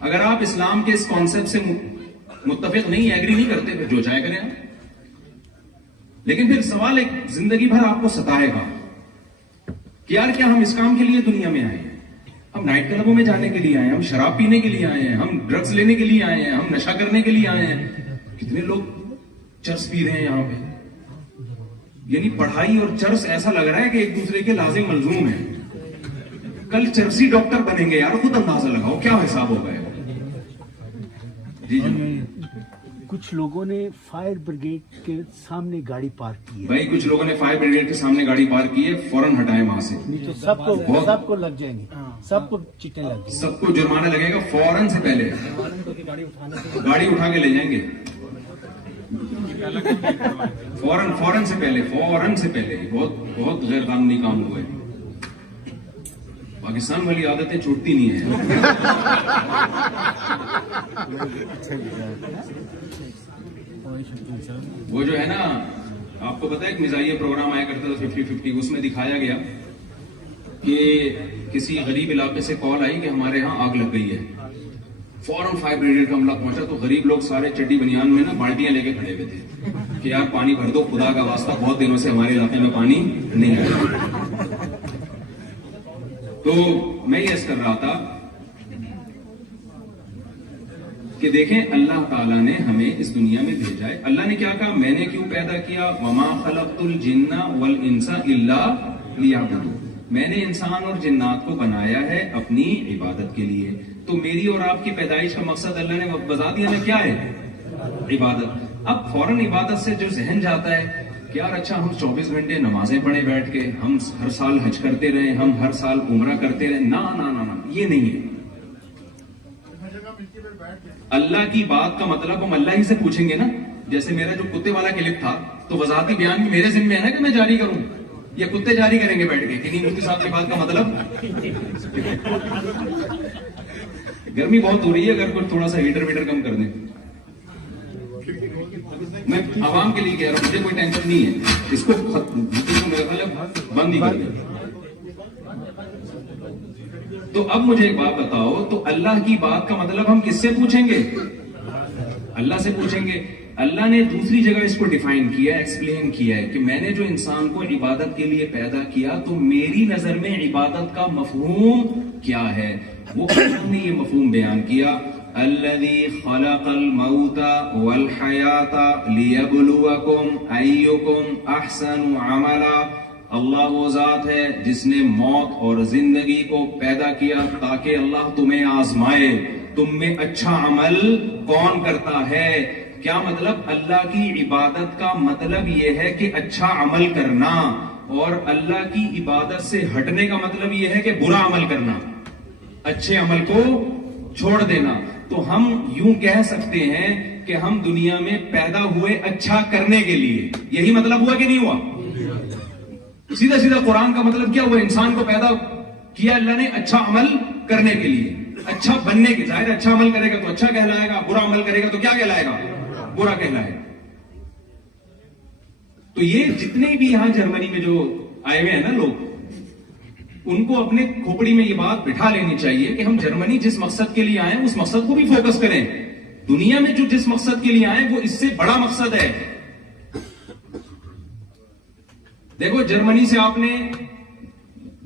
اگر آپ اسلام کے اس کانسیپٹ سے متفق نہیں، ایگری نہیں کرتے پھر جو چاہے کریں آپ. لیکن پھر سوال ایک زندگی بھر آپ کو ستائے گا کہ یار کیا ہم اس کام کے لیے دنیا میں آئے ہیں؟ ہم نائٹ کلبوں میں جانے کے لیے آئے ہیں، ہم شراب پینے کے لیے آئے ہیں، ہم ڈرگز لینے کے لیے آئے ہیں، ہم نشہ کرنے کے لیے آئے ہیں. کتنے لوگ چرس پی رہے ہیں یہاں پہ. یعنی پڑھائی اور چرس ایسا لگ رہا ہے کہ ایک دوسرے کے لازم ملزوم ہیں. کل چرسی ڈاکٹر بنیں گے یار، خود اندازہ لگاؤ کیا حساب ہوگا. جی کچھ لوگوں نے فائر بریگیڈ کے سامنے گاڑی پارک کی ہے. بھائی کچھ لوگوں نے فائر بریگیڈ کے سامنے گاڑی پارک کی ہے، فوراً ہٹائیں وہاں سے. نہیں تو سب کو لگ جائیں گے، سب کو چیٹیں لگ جائیں گے، سب کو جرمانہ لگے گا. فوراً سے پہلے گاڑی اٹھا کے لے جائیں گے. فوراً سے پہلے بہت غیر قانونی کام ہوئے. پاکستان والی عادتیں چھوٹتی نہیں ہیں. وہ جو ہے نا آپ کو پتا ہے ایک مزاحیہ پروگرام آیا کرتا تھا 50-50، اس میں دکھایا گیا کہ کسی غریب علاقے سے کال آئی کہ ہمارے ہاں آگ لگ گئی ہے. فوراً فائر بریگیڈ کا عملہ پہنچا تو غریب لوگ سارے چڈی بنیان میں نا بالٹیاں لے کے کھڑے ہوئے تھے کہ یار پانی بھر دو, خدا کا واسطہ بہت دنوں سے ہمارے علاقے میں پانی نہیں آیا. تو میں یہ عرض کر رہا تھا کہ دیکھیں اللہ تعالیٰ نے ہمیں اس دنیا میں بھیجا ہے. اللہ نے کیا کہا, میں نے کیوں پیدا کیا, وما خلقت الجن والانس الا لیعبدون, میں نے انسان اور جنات کو بنایا ہے اپنی عبادت کے لیے. تو میری اور آپ کی پیدائش کا مقصد اللہ نے بتا دیا نا کیا ہے, عبادت. اب فوراً عبادت سے جو ذہن جاتا ہے کہ یار اچھا ہم 24 گھنٹے نمازیں پڑھیں بیٹھ کے, ہم ہر سال حج کرتے رہیں, ہم ہر سال عمرہ کرتے رہیں, نا نا نا نا, یہ نہیں ہے. اللہ کی بات کا مطلب ہم اللہ ہی سے پوچھیں گے نا. جیسے میرا جو کتے والا کلپ تھا تو وضاحتی بیان بھی میرے ذمہ ہے نا کہ میں جاری کروں, یا کتے جاری کریں گے بیٹھ کے کہ نہیں مفتی صاحب کی بات کا مطلب. گرمی بہت ہو رہی ہے, اگر کوئی تھوڑا سا ہیٹر ویٹر کم کر دیں. میں عوام کے لیے کہہ رہا ہوں, مجھے کوئی ٹینشن نہیں ہے, اس کو بند ہی کر دیں. تو اب مجھے ایک بات بتاؤ, تو اللہ کی بات کا مطلب ہم کس سے پوچھیں گے, اللہ سے پوچھیں گے. اللہ نے دوسری جگہ اس کو ڈیفائن کیا, ایکسپلین کیا ہے کہ میں نے جو انسان کو عبادت کے لیے پیدا کیا تو میری نظر میں عبادت کا مفہوم کیا ہے. وہ اللہ نے یہ مفہوم بیان کیا, الذی خلق الموت والحیات لیبلوکم ایکم احسن عملا. اللہ وہ ذات ہے جس نے موت اور زندگی کو پیدا کیا تاکہ اللہ تمہیں آزمائے, تم میں اچھا عمل کون کرتا ہے. کیا مطلب, اللہ کی عبادت کا مطلب یہ ہے کہ اچھا عمل کرنا, اور اللہ کی عبادت سے ہٹنے کا مطلب یہ ہے کہ برا عمل کرنا, اچھے عمل کو چھوڑ دینا. تو ہم یوں کہہ سکتے ہیں کہ ہم دنیا میں پیدا ہوئے اچھا کرنے کے لیے. یہی مطلب ہوا کہ نہیں ہوا؟ سیدھا سیدھا قرآن کا مطلب کیا ہوا, انسان کو پیدا کیا اللہ نے اچھا عمل کرنے کے لیے, اچھا بننے کے. ظاہر اچھا عمل کرے گا تو اچھا کہلائے گا, برا عمل کرے گا تو کیا کہلائے گا, برا کہلائے گا. تو یہ جتنے بھی یہاں جرمنی میں جو آئے ہوئے ہیں نا لوگ, ان کو اپنے کھوپڑی میں یہ بات بٹھا لینی چاہیے کہ ہم جرمنی جس مقصد کے لیے آئے اس مقصد کو بھی فوکس کریں. دنیا میں جو جس مقصد کے لیے آئے وہ اس سے بڑا مقصد ہے. دیکھو جرمنی سے آپ نے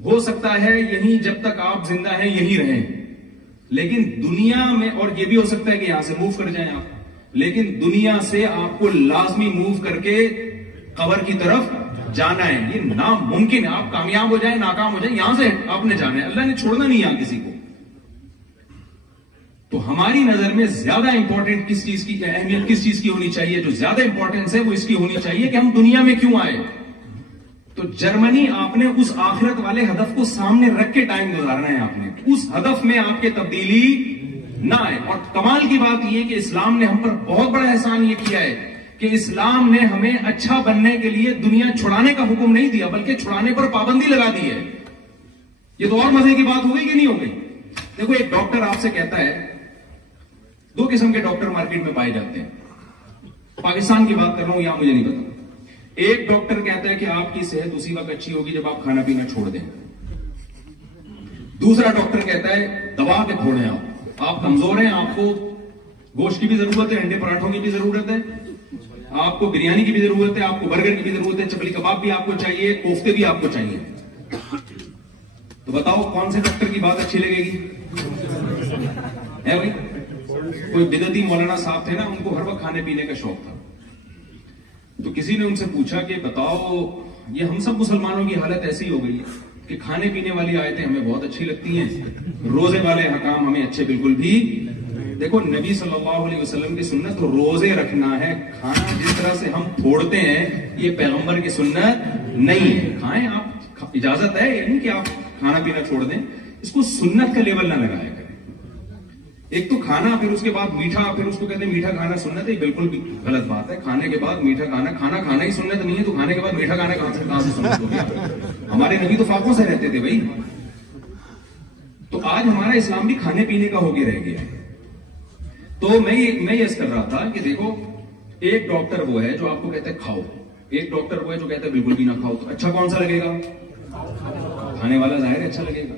ہو سکتا ہے یہیں جب تک آپ زندہ ہیں یہیں رہیں, لیکن دنیا میں, اور یہ بھی ہو سکتا ہے کہ یہاں سے موو کر جائیں آپ, لیکن دنیا سے آپ کو لازمی موو کر کے قبر کی طرف جانا ہے. یہ ناممکن ہے, آپ کامیاب ہو جائیں ناکام ہو جائیں, یہاں سے آپ نے جانا ہے. اللہ نے چھوڑنا نہیں یہاں کسی کو. تو ہماری نظر میں زیادہ امپورٹنٹ کس چیز کی اہمیت کس چیز کی ہونی چاہیے, جو زیادہ امپورٹنس ہے وہ اس کی ہونی چاہیے کہ ہم دنیا میں کیوں آئے. تو جرمنی آپ نے اس آخرت والے ہدف کو سامنے رکھ کے ٹائم گزارنا ہے. آپ نے اس ہدف میں آپ کے تبدیلی نہ آئے. اور کمال کی بات یہ کہ اسلام نے ہم پر بہت بڑا احسان یہ کیا ہے کہ اسلام نے ہمیں اچھا بننے کے لیے دنیا چھڑانے کا حکم نہیں دیا, بلکہ چھڑانے پر پابندی لگا دی ہے. یہ تو اور مزے کی بات ہو گئی کہ نہیں ہو گئی. دیکھو ایک ڈاکٹر آپ سے کہتا ہے, دو قسم کے ڈاکٹر مارکیٹ میں پائے جاتے ہیں, پاکستان کی بات کر رہا ہوں, یہاں مجھے نہیں پتا. ایک ڈاکٹر کہتا ہے کہ آپ کی صحت اسی وقت اچھی ہوگی جب آپ کھانا پینا چھوڑ دیں. دوسرا ڈاکٹر کہتا ہے دبا کے چھوڑیں, آپ کمزور ہیں, آپ کو گوشت کی بھی ضرورت ہے, انڈے پراٹھوں کی بھی ضرورت ہے, آپ کو بریانی کی بھی ضرورت ہے, آپ کو برگر کی بھی ضرورت ہے, چپلی کباب بھی آپ کو چاہیے, کوفتے بھی آپ کو چاہیے. تو بتاؤ کون سے ڈاکٹر کی بات اچھی لگے گی؟ ہے بھائی, کوئی بدعتی مولانا صاحب تھے نا, ان کو ہر وقت کھانے پینے کا شوق تھا. تو کسی نے ان سے پوچھا کہ بتاؤ یہ ہم سب مسلمانوں کی حالت ایسی ہو گئی ہے کہ کھانے پینے والی آیتیں ہمیں بہت اچھی لگتی ہیں, روزے والے حکام ہمیں اچھے بالکل بھی. دیکھو نبی صلی اللہ علیہ وسلم کی سنت روزے رکھنا ہے, کھانا جس طرح سے ہم پھوڑتے ہیں یہ پیغمبر کی سنت نہیں ہے. کھائیں آپ, اجازت ہے, یعنی کہ آپ کھانا پینا چھوڑ دیں, اس کو سنت کا لیبل نہ لگایا کریں. ایک تو کھانا, پھر اس کے بعد میٹھا, پھر اس کو کہتے ہیں میٹھا کھانا سنت ہے, بالکل بھی غلط بات ہے. کھانے کے بعد میٹھا کھانا, کھانا کھانا ہی سنت نہیں ہے تو کھانے کے بعد میٹھا کھانا کہاں سے سنت ہو گیا؟ ہمارے نبی تو فاقوں سے رہتے تھے بھائی. تو آج ہمارا اسلام بھی کھانے پینے کا ہو کے رہ گیا. تو میں یہ کر رہا تھا کہ دیکھو ایک ڈاکٹر وہ ہے جو آپ کو کہتا ہے کھاؤ, ایک ڈاکٹر وہ ہے جو کہتا ہے بالکل بھی نہ کھاؤ. تو اچھا کون سا لگے گا؟ کھانے والا ظاہر اچھا لگے گا.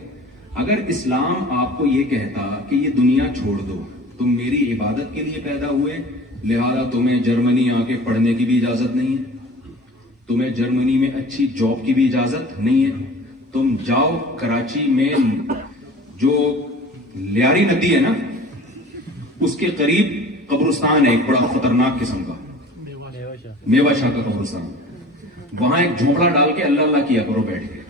اگر اسلام آپ کو یہ کہتا کہ یہ دنیا چھوڑ دو, تم میری عبادت کے لیے پیدا ہوئے, لہذا تمہیں جرمنی آ کے پڑھنے کی بھی اجازت نہیں ہے, تمہیں جرمنی میں اچھی جاب کی بھی اجازت نہیں ہے, تم جاؤ کراچی میں جو لیاری ندی ہے نا اس کے قریب قبرستان ہے ایک بڑا خطرناک قسم کا, میوا شاہ کا قبرستان, وہاں ایک جھونپڑا ڈال کے اللہ اللہ کیا کرو بیٹھ کے.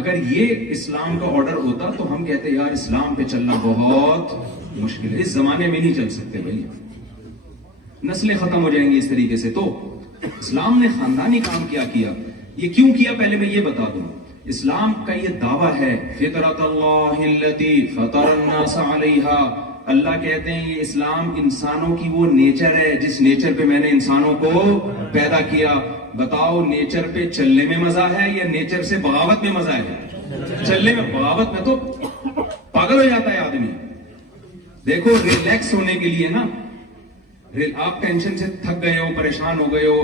اگر یہ اسلام کا آرڈر ہوتا تو ہم کہتے یار اسلام پہ چلنا بہت مشکل ہے, اس زمانے میں نہیں چل سکتے بھائی, نسلیں ختم ہو جائیں گی اس طریقے سے. تو اسلام نے خاندانی کام کیا کیا, یہ کیوں کیا پہلے میں یہ بتا دوں. اسلام کا یہ دعویٰ ہے فطرت اللہ التی فطر الناس علیہا, اللہ کہتے ہیں یہ اسلام انسانوں کی وہ نیچر ہے جس نیچر پہ میں نے انسانوں کو پیدا کیا. بتاؤ نیچر پہ چلنے میں مزہ ہے یا نیچر سے بغاوت میں مزہ ہے؟ چلنے میں, بغاوت میں تو پاگل ہو جاتا ہے آدمی. دیکھو ریلیکس ہونے کے لیے نا, آپ ٹینشن سے تھک گئے ہو, پریشان ہو گئے ہو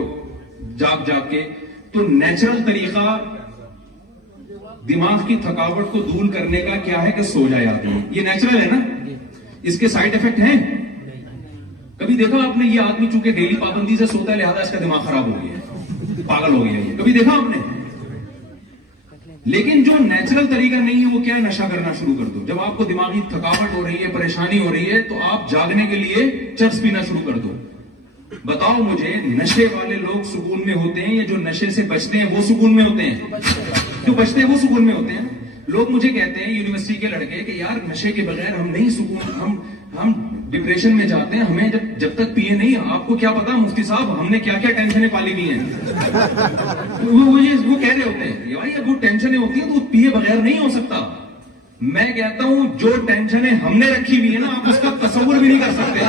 جاگ جاگ کے, تو نیچرل طریقہ دماغ کی تھکاوٹ کو دور کرنے کا کیا ہے کہ سو جائے آدمی. یہ نیچرل ہے نا, اس کے سائیڈ ایفیکٹ ہیں. کبھی دیکھا آپ نے یہ آدمی چونکہ ڈیلی پابندی سے سوتا ہے لہذا اس کا دماغ خراب ہو گیا ہے, پاگل ہو گیا ہے, کبھی دیکھا آپ نے؟ لیکن جو نیچرل طریقہ نہیں ہے وہ کیا ہے, نشہ کرنا شروع کر دو. جب آپ کو دماغی تھکاوٹ ہو رہی ہے, پریشانی ہو رہی ہے, تو آپ جاگنے کے لیے چرس پینا شروع کر دو. بتاؤ مجھے نشے والے لوگ سکون میں ہوتے ہیں یا جو نشے سے بچتے ہیں وہ سکون میں ہوتے ہیں؟ جو بچتے ہیں وہ سکون میں ہوتے ہیں. لوگ مجھے کہتے ہیں یونیورسٹی کے لڑکے کہ یار نشے کے بغیر ہم نہیں سکون, ہم ڈپریشن میں جاتے ہیں, ہمیں جب تک پیے نہیں. آپ کو کیا پتا مفتی صاحب ہم نے کیا کیا ٹینشنیں پالی ہوئی ہیں. وہ کہہ رہے ہوتے ہیں یار یہ وہ ٹینشنیں ہوتی ہیں تو پیے بغیر نہیں ہو سکتا. میں کہتا ہوں جو ٹینشنیں ہم نے رکھی ہوئی ہیں نا آپ اس کا تصور بھی نہیں کر سکتے.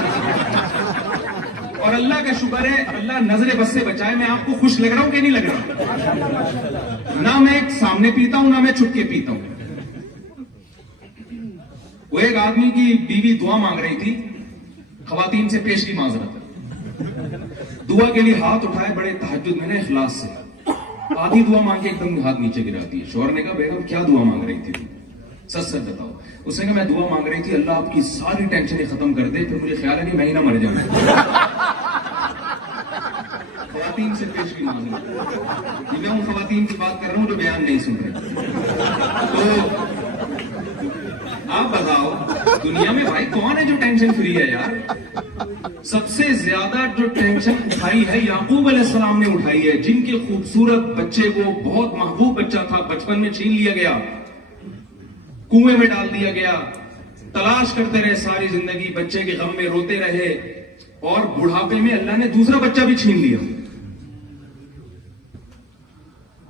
اور اللہ کا شکر ہے اللہ نظر بس سے بچائے. میں آپ کو خوش لگ رہا ہوں کہ نہیں لگ رہا؟ نہ میں سامنے پیتا ہوں نہ میں چھپ کے پیتا ہوں. وہ ایک آدمی کی بیوی دعا مانگ رہی تھی, خواتین سے پیش کی معذرت, دعا کے لیے ہاتھ اٹھائے بڑے تہجد میں نے اخلاص سے, آدھی دعا مانگ کے ایک دم ہاتھ نیچے گرا دی. شوہر نے کہا بیگم کیا دعا مانگ رہی تھی, سچ سچ بتاؤ. اس نے کہا میں دعا مانگ رہی تھی اللہ آپ کی ساری ٹینشنیں ختم کر دے, پھر مجھے خیال ہے کہ میں ہی نہ مر جاؤں. خواتین سے پیش کی معذرت, میں ان خواتین کی بات کر رہا ہوں جو بیان نہیں سن رہے. تو آپ بتاؤ دنیا میں بھائی کون ہے جو ٹینشن فری ہے یار؟ سب سے زیادہ جو ٹینشن اٹھائی ہے یعقوب علیہ السلام نے اٹھائی ہے, جن کے خوبصورت بچے کو, بہت محبوب بچہ تھا, بچپن میں چھین لیا گیا, کنویں میں ڈال دیا گیا, تلاش کرتے رہے ساری زندگی, بچے کے غم میں روتے رہے, اور بڑھاپے میں اللہ نے دوسرا بچہ بھی چھین لیا.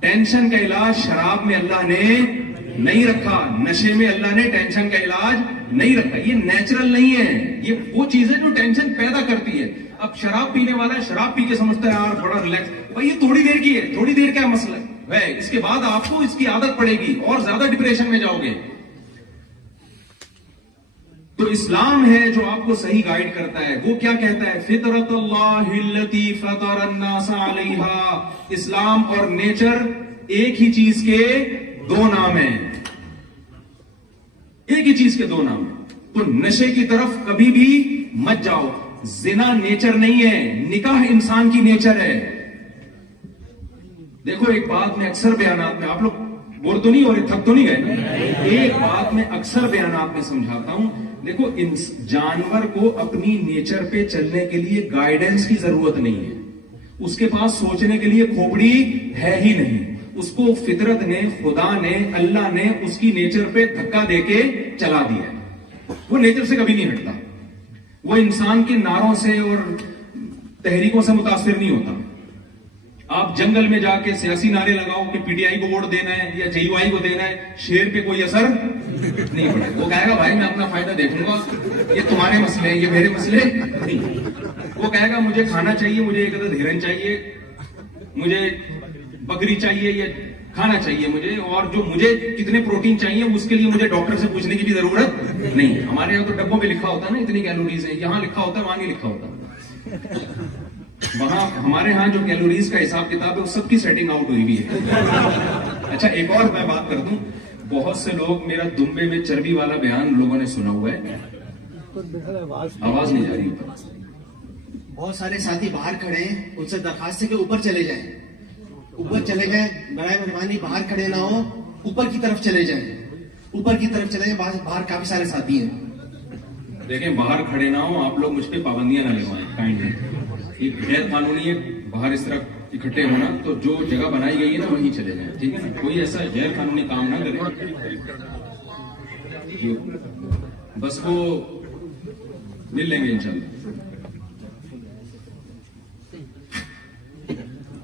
ٹینشن کا علاج شراب میں اللہ نے نہیں رکھا, نشے میں اللہ نے ٹینشن کا علاج نہیں رکھا. یہ نیچرل نہیں ہے, یہ وہ چیز ہے جو ٹینشن پیدا کرتی ہے. اب شراب پینے والا شراب پی کے سمجھتا ہے یار بڑا ریلیکس, بھائی یہ تھوڑی دیر کی ہے, تھوڑی دیر کا مسئلہ ہے, اس کے بعد آپ کو اس کی عادت پڑے گی اور زیادہ ڈپریشن میں جاؤ گے. تو اسلام ہے جو آپ کو صحیح گائیڈ کرتا ہے. وہ کیا کہتا ہے, فطرت اللہ التی فطر الناس علیہا. اسلام اور نیچر ایک ہی چیز کے دو نام ہیں, ایک ہی چیز کے دو نام ہیں. تو نشے کی طرف کبھی بھی مت جاؤ. زنا نیچر نہیں ہے, نکاح انسان کی نیچر ہے. دیکھو ایک بات میں اکثر بیانات میں, آپ لوگ بور تو نہیں ہو رہے, تھک تو نہیں گئے, ایک بات میں اکثر بیانات میں سمجھاتا ہوں. دیکھو جانور کو اپنی نیچر پہ چلنے کے لیے گائیڈنس کی ضرورت نہیں ہے, اس کے پاس سوچنے کے لیے کھوپڑی ہے ہی نہیں. اس کو فطرت نے, خدا نے, اللہ نے اس کی نیچر پہ دھکا دے کے چلا دیا ہے. وہ نیچر سے کبھی نہیں ہٹتا, وہ انسان کے نعروں سے اور تحریکوں سے متاثر نہیں ہوتا. آپ جنگل میں جا کے سیاسی نعرے لگاؤ کہ پی ٹی آئی کو ووٹ دینا ہے یا جے یو آئی کو دینا ہے, شیر پہ کوئی اثر نہیں پڑے. وہ کہے گا بھائی میں اپنا فائدہ دیکھوں گا, یہ تمہارے مسئلے ہیں, یہ میرے مسئلے نہیں. وہ کہے گا مجھے کھانا چاہیے, مجھے ایک عدد ہرن چاہیے, مجھے بکری چاہیے, یا کھانا چاہیے مجھے, اور جو مجھے کتنے پروٹین چاہیے اس کے لیے مجھے ڈاکٹر سے پوچھنے کی بھی ضرورت نہیں. ہمارے یہاں تو ڈبوں پہ لکھا ہوتا ہے نا اتنی کیلوریز ہیں, یہاں لکھا ہوتا ہے وہاں نہیں لکھا ہوتا. وہاں ہمارے ہاں جو کیلوریز کا حساب کتاب ہے وہ سب کی سیٹنگ آؤٹ ہوئی بھی ہے. اچھا ایک اور میں بات کر دوں, بہت سے لوگ میرا دمبے میں چربی والا بیان لوگوں نے سنا ہوا ہے, آواز نہیں جا رہی اوپر. بہت سارے ساتھی باہر کھڑے ہیں, ان سے درخواست ہے کہ اوپر چلے جائیں, اوپر چلے جائیں, برائے مہربانی باہر کھڑے نہ ہو, اوپر کی طرف چلے جائیں, اوپر کی طرف چلے جائیں, باہر کافی سارے ساتھی ہیں. دیکھیں باہر کھڑے نہ ہوں, آپ لوگ مجھ پہ پابندیاں نہ لگوائیں کائنڈلی. یہ غیر قانونی ہے باہر اس طرح اکٹھے ہونا, تو جو جگہ بنائی گئی ہے نا وہیں چلے جائیں, ٹھیک ہے نا. کوئی ایسا غیر قانونی کام نہ کرے. بس وہ مل لیں گے انشاءاللہ.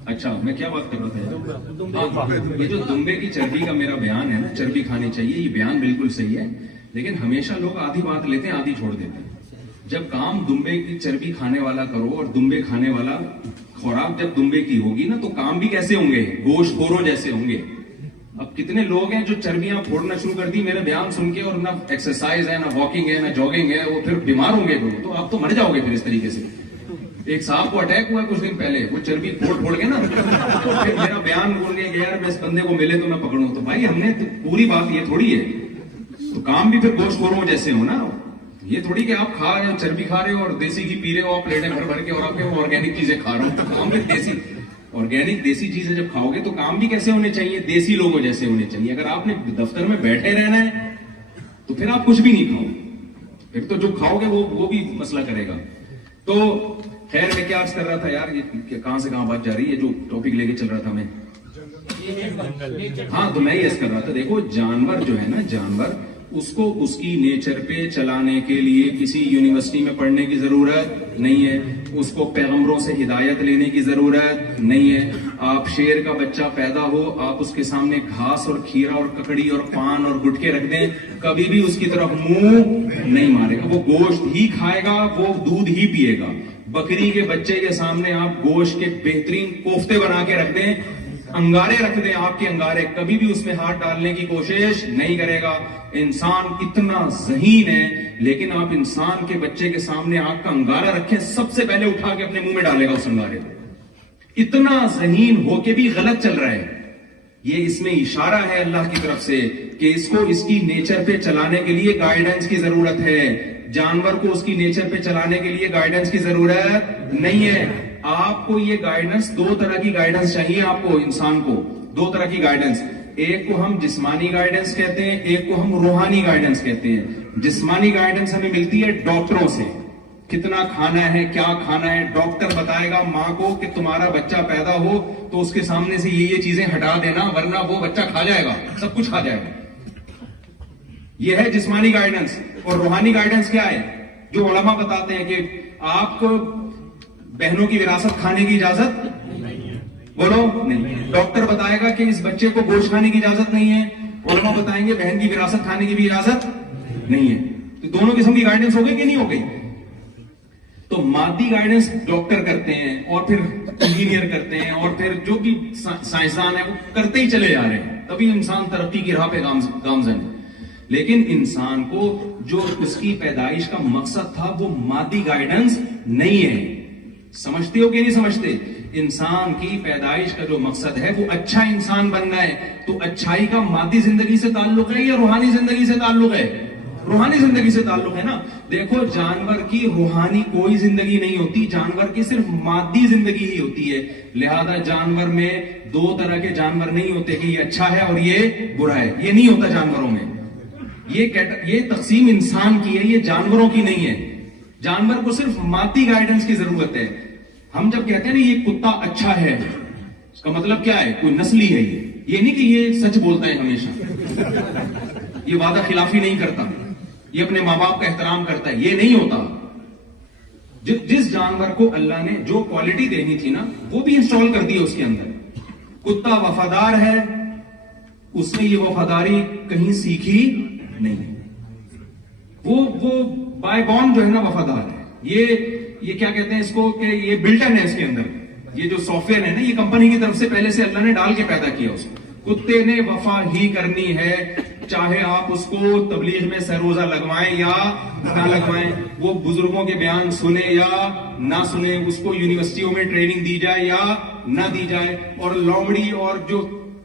اچھا میں کیا بات کر رہا تھا, یہ جو دمبے کی چربی کا میرا بیان ہے نا, چربی کھانی چاہیے, یہ بیان بالکل صحیح ہے, لیکن ہمیشہ لوگ آدھی بات لیتے ہیں آدھی چھوڑ دیتے ہیں. جب کام دمبے کی چربی کھانے والا کرو اور دمبے کھانے والا خوراک جب دمبے کی ہوگی نا, تو کام بھی کیسے ہوں گے, گوشت خوروں جیسے ہوں گے. اب کتنے لوگ ہیں جو چربیاں پھوڑنا شروع کر دی میرے بیان سن کے, اور نہ ایکسرسائز ہے, نہ واکنگ ہے, نہ جاگنگ ہے, وہ پھر بیمار ہوں گے. تو آپ تو مر جاؤ گے پھر اس طریقے سے. ایک صاحب کو اٹیک ہوا کچھ دن پہلے, وہ چربی پھوڑ کے نا, تو پھر میرا بیان بول گیا کہ یار میں اس بندے کو ملے تو میں پکڑوں. تو بھائی ہم نے پوری بات یہ تھوڑی ہے, تو کام بھی پھر گوشت خوروں جیسے ہو نا. یہ تھوڑی کہ آپ کھا رہے ہو, چربی کھا رہے ہو اور دیسی گھی پی رہے ہو, آپ پلیٹیں بھر بھر کے, اور آپ کے آرگینک چیزیں کھا رہے ہو. تو کام بھی دیسی آرگینک دیسی چیزیں جب کھاؤ گے تو کام بھی کیسے ہونے چاہیے, دیسی لوگوں جیسے ہونے چاہیے. اگر آپ نے دفتر میں بیٹھے رہنا ہے تو پھر آپ کچھ بھی نہیں کھاؤ, پھر تو جو کھاؤ گے وہ بھی مسئلہ کرے گا. تو خیر میں کیا عرض کر رہا تھا یار, یہ کہاں سے کہاں بات جا رہی ہے, جو ٹاپک لے کے چل رہا تھا میں. ہاں تو میں یہ عرض کر رہا تھا, دیکھو جانور جو ہے نا, جانور اس کو اس کی نیچر پہ چلانے کے لیے کسی یونیورسٹی میں پڑھنے کی ضرورت نہیں ہے, اس کو پیغمبروں سے ہدایت لینے کی ضرورت نہیں ہے. آپ شیر کا بچہ پیدا ہو, آپ اس کے سامنے گھاس اور کھیرا اور ککڑی اور پان اور گٹکے رکھ دیں, کبھی بھی اس کی طرف منہ نہیں مارے گا. وہ گوشت ہی کھائے گا, وہ دودھ ہی پیے گا. بکری کے بچے کے سامنے آپ گوشت کے بہترین کوفتے بنا کے رکھ دیں, انگارے رکھ دیں, آپ کے انگارے, کبھی بھی اس میں ہاتھ ڈالنے کی کوشش نہیں کرے گا. انسان اتنا ذہین ہے, لیکن آپ انسان کے بچے کے سامنے آگ کا انگارہ رکھیں, سب سے پہلے اٹھا کے اپنے منہ میں ڈالے گا اس انگارے کو. اتنا ذہین ہو کے بھی غلط چل رہا ہے. یہ اس میں اشارہ ہے اللہ کی طرف سے کہ اس کو اس کی نیچر پہ چلانے کے لیے گائیڈنس کی ضرورت ہے. جانور کو اس کی نیچر پہ چلانے کے لیے گائیڈنس کی ضرورت نہیں ہے. آپ کو یہ گائیڈنس, دو طرح کی گائیڈنس چاہیے آپ کو, انسان کو دو طرح کی گائیڈنس. ایک کو ہم جسمانی گائیڈنس کہتے ہیں, ایک کو ہم روحانی گائیڈنس کہتے ہیں. جسمانی گائیڈنس ہمیں ملتی ہے ڈاکٹروں سے, کتنا کھانا ہے, کیا کھانا ہے. ڈاکٹر بتائے گا ماں کو کہ تمہارا بچہ پیدا ہو تو اس کے سامنے سے یہ چیزیں ہٹا دینا, ورنہ وہ بچہ کھا جائے گا, سب کچھ کھا جائے گا. یہ ہے جسمانی گائیڈنس. اور روحانی گائیڈنس کیا ہے, جو علماء بتاتے ہیں کہ آپ کو بہنوں کی وراثت کھانے کی اجازت بولو نہیں. ڈاکٹر بتائے گا کہ اس بچے کو گوشت کھانے کی اجازت نہیں ہے, علماء بتائیں گے بہن کی وراثت کھانے کی بھی اجازت نہیں ہے. تو دونوں قسم کی گائیڈنس ہو گئی کہ نہیں ہو گئی. تو مادی گائیڈنس ڈاکٹر کرتے ہیں, اور پھر انجینئر کرتے ہیں, اور پھر جو بھی سائنسدان ہے وہ کرتے ہی چلے جا رہے ہیں, تبھی انسان ترقی کی راہ پہ گامزن ہے. لیکن انسان کو جو اس کی پیدائش کا مقصد تھا وہ مادی گائیڈنس نہیں ہے. سمجھتے ہو کہ نہیں سمجھتے؟ انسان کی پیدائش کا جو مقصد ہے وہ اچھا انسان بننا ہے. تو اچھائی کا مادی زندگی سے تعلق ہے یا روحانی زندگی سے تعلق ہے؟ روحانی زندگی سے تعلق ہے نا. دیکھو جانور کی روحانی کوئی زندگی نہیں ہوتی, جانور کی صرف مادی زندگی ہی ہوتی ہے. لہذا جانور میں دو طرح کے جانور نہیں ہوتے کہ یہ اچھا ہے اور یہ برا ہے, یہ نہیں ہوتا جانوروں میں. یہ تقسیم انسان کی ہے, یہ جانوروں کی نہیں ہے. جانور کو صرف مادی گائیڈنس کی ضرورت ہے. ہم جب کہتے ہیں نا یہ کتا اچھا ہے, اس کا مطلب کیا ہے, کوئی نسلی ہے. یہ نہیں کہ یہ سچ بولتا ہے ہمیشہ, یہ وعدہ خلافی نہیں کرتا, یہ اپنے ماں باپ کا احترام کرتا ہے, یہ نہیں ہوتا. جس جانور کو اللہ نے جو کوالٹی دینی تھی نا وہ بھی انسٹال کر دی ہے اس کے اندر. کتا وفادار ہے, اس نے یہ وفاداری کہیں سیکھی نہیں, وہ بائی بورن جو ہے نا وفادار ہے. یہ کیا کہتے ہیں اس کو کہ یہ بلٹن ہے اس کے اندر. یہ جو سافٹ ویئر ہے نا یہ کمپنی کی طرف سے پہلے سے اللہ نے ڈال کے پیدا کیا اس کو. کتے نے وفا ہی کرنی ہے, چاہے آپ اس کو تبلیغ میں سروزہ لگوائیں یا نہ لگوائیں, وہ بزرگوں کے بیان سنے یا نہ سنے, اس کو یونیورسٹیوں میں ٹریننگ دی جائے یا نہ دی جائے. اور لومڑی اور جو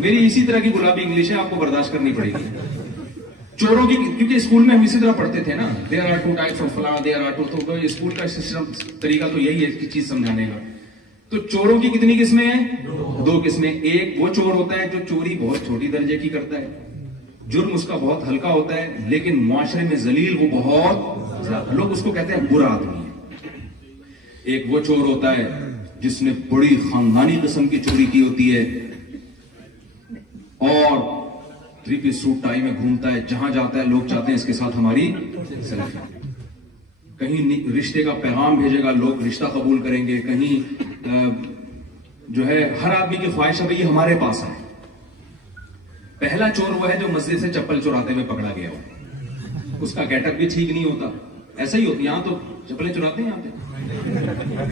میری اسی طرح کی گلابی انگلش ہے, آپ کو برداشت کرنی پڑے گی. چوروں کی, کیونکہ اسکول میں ہم اسی طرح پڑھتے تھے نا, there are two types of فلاں, دیر آر ٹو, تو اسکول کا سسٹم طریقہ تو یہی ہے چیز سمجھانے کا. تو چوروں کی کتنی قسمیں ہیں؟ 2 قسمیں. ایک وہ چور ہوتا ہے جو چوری بہت چھوٹی درجے کی کرتا ہے, جرم اس کا بہت ہلکا ہوتا ہے, لیکن معاشرے میں ذلیل وہ بہت زیادہ, لوگ اس کو کہتے ہیں برا آدمی ہے. ایک وہ چور ہوتا ہے جس نے بڑی خاندانی قسم کی چوری کی ہوتی ہے, اور 3 پیس سوٹ ٹائی میں گھومتا ہے, جہاں جاتا ہے لوگ چاہتے ہیں اس کے ساتھ ہماری سیلفی. کہیں رشتے کا پیغام بھیجے گا, لوگ رشتہ قبول کریں گے. کہیں جو ہے ہر آدمی کی خواہش ہے بھئی ہمارے پاس ہے. پہلا چور وہ ہے جو مسجد سے چپل چوراتے ہوئے پکڑا گیا ہو, اس کا گیٹ اپ بھی ٹھیک نہیں ہوتا. ایسا ہی ہوتا, یہاں تو چپلیں چوراتے ہیں,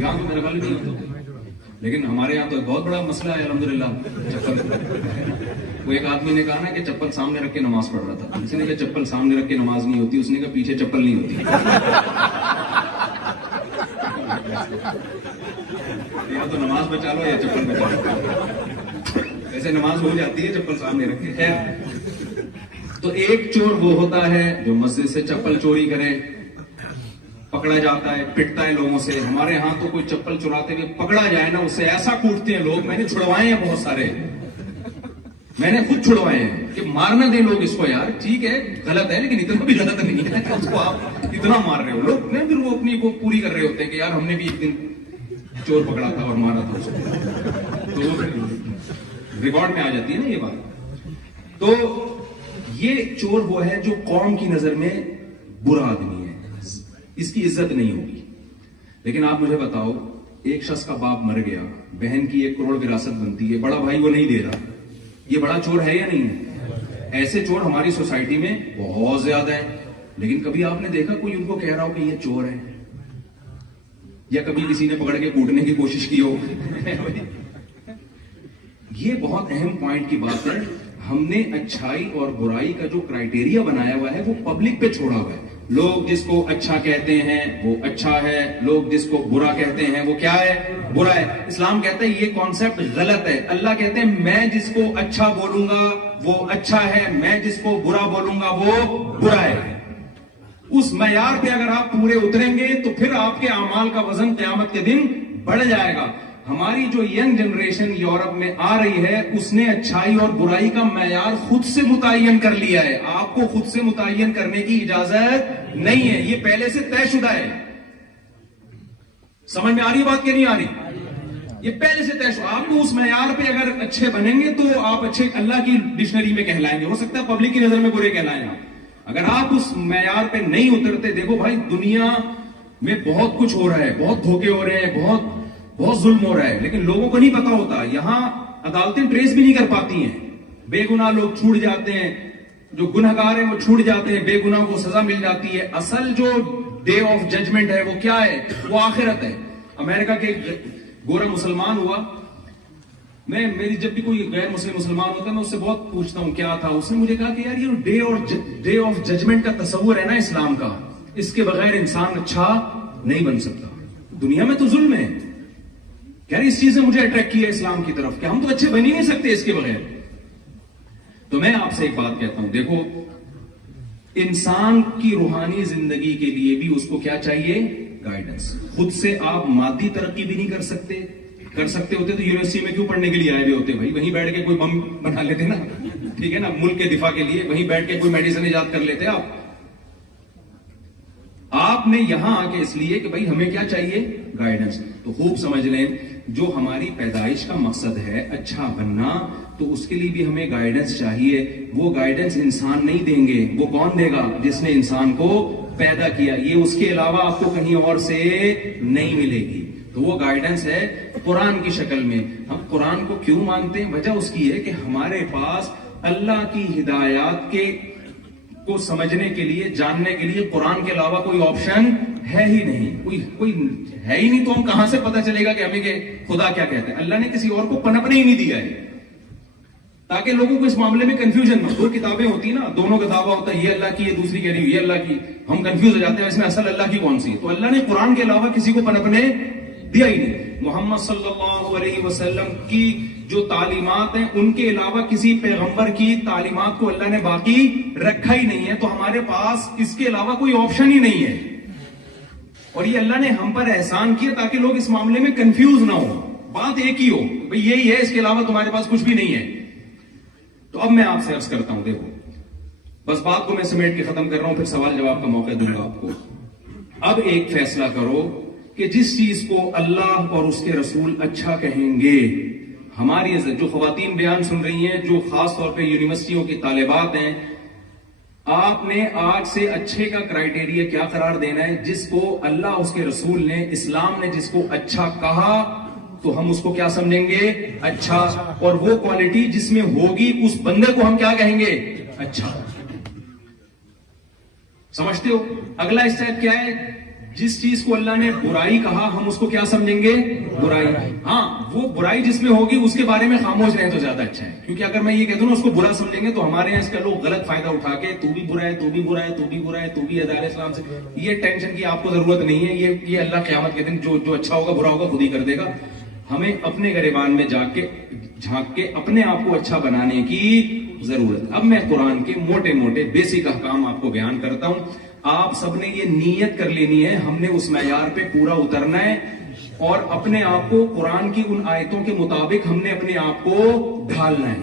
یہاں تو میرے خیال نہیں ہوتا, لیکن ہمارے یہاں تو ایک بہت بڑا مسئلہ ہے الحمدللہ چپل. وہ ایک آدمی نے کہا نا کہ چپل سامنے رکھ کے نماز پڑھ رہا تھا, کسی نے کہا چپل سامنے رکھ کے نماز نہیں ہوتی, اس نے کہا پیچھے چپل نہیں ہوتی. یا تو نماز بچا لو یا چپل بچا لو, ایسے نماز ہو جاتی ہے چپل سامنے رکھ کے. خیر, تو ایک چور وہ ہوتا ہے جو مسجد سے چپل چوری کرے, پکڑا جاتا ہے, پٹتا ہے لوگوں سے. ہمارے ہاں تو کوئی چپل چراتے ہوئے پکڑا جائے نا, اسے ایسا کوٹتے ہیں لوگ. میں نے چھڑوائے ہیں بہت سارے, میں نے خود چھڑوائے ہیں کہ مارنا دیں لوگ اس کو. یار ٹھیک ہے غلط ہے, لیکن اتنا بھی غلط نہیں ہے اس کو آپ اتنا مار رہے ہو. لوگ پھر وہ اپنی وہ پوری کر رہے ہوتے ہیں کہ یار ہم نے بھی ایک دن چور پکڑا تھا اور مارا تھا اس کو, تو وہ ریکارڈ میں آ جاتی ہے نا یہ بات. تو یہ چور وہ ہے جو قوم کی نظر میں برا آدمی ہے, اس کی عزت نہیں ہوگی. لیکن آپ مجھے بتاؤ, ایک شخص کا باپ مر گیا, بہن کی 1 کروڑ وراثت بنتی ہے, بڑا بھائی وہ نہیں دے رہا, یہ بڑا چور ہے یا نہیں ہے؟ ایسے چور ہماری سوسائٹی میں بہت زیادہ ہیں. لیکن کبھی آپ نے دیکھا کوئی ان کو کہہ رہا ہو کہ یہ چور ہے, یا کبھی کسی نے پکڑ کے کوٹنے کی کوشش کی ہو؟ یہ بہت اہم پوائنٹ کی بات ہے. ہم نے اچھائی اور برائی کا جو کرائٹیریا بنایا ہوا ہے وہ پبلک پہ چھوڑا ہوا ہے. لوگ جس کو اچھا کہتے ہیں وہ اچھا ہے, لوگ جس کو برا کہتے ہیں وہ کیا ہے؟ برا ہے. اسلام کہتا ہے یہ کانسیپٹ غلط ہے. اللہ کہتے ہیں میں جس کو اچھا بولوں گا وہ اچھا ہے, میں جس کو برا بولوں گا وہ برا ہے. اس معیار پہ اگر آپ پورے اتریں گے تو پھر آپ کے اعمال کا وزن قیامت کے دن بڑھ جائے گا. ہماری جو ینگ جنریشن یورپ میں آ رہی ہے اس نے اچھائی اور برائی کا معیار خود سے متعین کر لیا ہے. آپ کو خود سے متعین کرنے کی اجازت نہیں ہے, یہ پہلے سے طے شدہ ہے. سمجھ میں آ رہی بات کہ نہیں آ رہی؟ یہ پہلے سے طے شدہ. آپ کو اس معیار پہ اگر اچھے بنیں گے تو آپ اچھے اللہ کی ڈکشنری میں کہلائیں گے. ہو سکتا ہے پبلک کی نظر میں برے کہلائیں آپ. اگر آپ اس معیار پہ نہیں اترتے, دیکھو بھائی دنیا میں بہت کچھ ہو رہا ہے, بہت دھوکے ہو رہے ہیں, بہت ظلم ہو رہا ہے, لیکن لوگوں کو نہیں پتا ہوتا. یہاں عدالتیں ٹریس بھی نہیں کر پاتی ہیں, بے گناہ لوگ چھوٹ جاتے ہیں, جو گنہگار ہیں وہ چھوٹ جاتے ہیں, بے گناہ کو سزا مل جاتی ہے. اصل جو ڈے آف ججمنٹ ہے وہ کیا ہے؟ وہ آخرت ہے. امریکہ کے گورا مسلمان ہوا, میری جب بھی کوئی غیر مسلم مسلمان ہوتا ہے میں اس سے بہت پوچھتا ہوں کیا تھا. اس نے مجھے کہا کہ یار یہ ڈے آف ججمنٹ کا تصور ہے نا اسلام کا, اس کے بغیر انسان اچھا نہیں بن سکتا. دنیا میں تو ظلم ہے. یار اس چیز نے مجھے اٹریکٹ کیا اسلام کی طرف کہ ہم تو اچھے بن ہی نہیں سکتے اس کے بغیر. تو میں آپ سے ایک بات کہتا ہوں, دیکھو انسان کی روحانی زندگی کے لیے بھی اس کو کیا چاہیے؟ گائیڈنس. خود سے آپ مادی ترقی بھی نہیں کر سکتے ہوتے تو یونیورسٹی میں کیوں پڑھنے کے لیے آئے ہوئے ہوتے؟ بھائی وہیں بیٹھ کے کوئی بم بنا لیتے نا, ٹھیک ہے نا, ملک کے دفاع کے لیے وہیں بیٹھ کے کوئی میڈیسن ایجاد کر لیتے. آپ نے یہاں آ کے اس لیے کہ بھائی ہمیں کیا چاہیے؟ گائیڈنس. تو خوب سمجھ لیں, جو ہماری پیدائش کا مقصد ہے اچھا بننا, تو اس کے لیے بھی ہمیں گائیڈنس چاہیے. وہ گائیڈنس انسان نہیں دیں گے, وہ کون دے گا؟ جس نے انسان کو پیدا کیا. یہ اس کے علاوہ آپ کو کہیں اور سے نہیں ملے گی. تو وہ گائیڈنس ہے قرآن کی شکل میں. ہم قرآن کو کیوں مانتے ہیں؟ وجہ اس کی ہے کہ ہمارے پاس اللہ کی ہدایات کو سمجھنے کے لیے, جاننے کے لیے قرآن کے علاوہ کوئی آپشن ہے ہی نہیں. کوئی ہے ہی نہیں, تو ہم کہاں سے پتہ چلے گا کہ ہمیں کہ خدا کیا کہتے ہیں؟ اللہ نے کسی اور کو پنپنے ہی نہیں دیا ہے تاکہ لوگوں کو اس معاملے میں کنفیوژن نہ. 2 کتابیں ہوتی نا, دونوں کا دعویٰ ہوتا ہے یہ اللہ کی ہے, دوسری کہہ رہی ہے یہ اللہ کی. ہم کنفیوز ہو جاتے ہیں اس میں اصل اللہ کی کون سی ہے. تو اللہ نے قرآن کے علاوہ کسی کو پنپنے دیا ہی نہیں. محمد صلی اللہ علیہ وسلم کی جو تعلیمات ہیں ان کے علاوہ کسی پیغمبر کی تعلیمات کو اللہ نے باقی رکھا ہی نہیں ہے, تو ہمارے پاس اس کے علاوہ کوئی آپشن ہی نہیں ہے. اور یہ اللہ نے ہم پر احسان کیا تاکہ لوگ اس معاملے میں کنفیوز نہ ہو, بات ایک ہی ہو, بھئی یہی ہے, اس کے علاوہ تمہارے پاس کچھ بھی نہیں ہے. تو اب میں آپ سے عرض کرتا ہوں, دیکھو بس بات کو میں سمیٹ کے ختم کر رہا ہوں, پھر سوال جواب کا موقع دوں گا آپ کو. اب ایک فیصلہ کرو کہ جس چیز کو اللہ اور اس کے رسول اچھا کہیں گے, ہماری جو خواتین بیان سن رہی ہیں, جو خاص طور پہ یونیورسٹیوں کی طالبات ہیں, آپ نے آج سے اچھے کا کرائیٹیریا کیا قرار دینا ہے؟ جس کو اللہ اس کے رسول نے, اسلام نے جس کو اچھا کہا تو ہم اس کو کیا سمجھیں گے؟ اچھا. اور وہ کوالٹی جس میں ہوگی اس بندے کو ہم کیا کہیں گے؟ اچھا. سمجھتے ہو؟ اگلا اسٹیپ کیا ہے؟ جس چیز کو اللہ نے برائی کہا ہم اس کو کیا سمجھیں گے؟ برائی. ہاں, وہ برائی جس میں ہوگی اس کے بارے میں خاموش رہیں تو زیادہ اچھا ہے, کیونکہ اگر میں یہ کہہ دوں نا اس کو برا سمجھیں گے تو ہمارے یہاں اس کا لوگ غلط فائدہ اٹھا کے تو بھی برا ہے, تو بھی برا ہے, تو بھی برا ہے, تو بھی ادارے اسلام سے. یہ ٹینشن کی آپ کو ضرورت نہیں ہے, یہ اللہ قیامت کے دن جو اچھا ہوگا برا ہوگا خود ہی کر دے گا. ہمیں اپنے گریبان میں جھانک کے اپنے آپ کو اچھا بنانے کی ضرورت. اب میں قرآن کے موٹے موٹے بیسک احکام آپ کو بیان کرتا ہوں. آپ سب نے یہ نیت کر لینی ہے, ہم نے اس معیار پہ پورا اترنا ہے اور اپنے آپ کو قرآن کی ان آیتوں کے مطابق ہم نے اپنے آپ کو ڈھالنا ہے.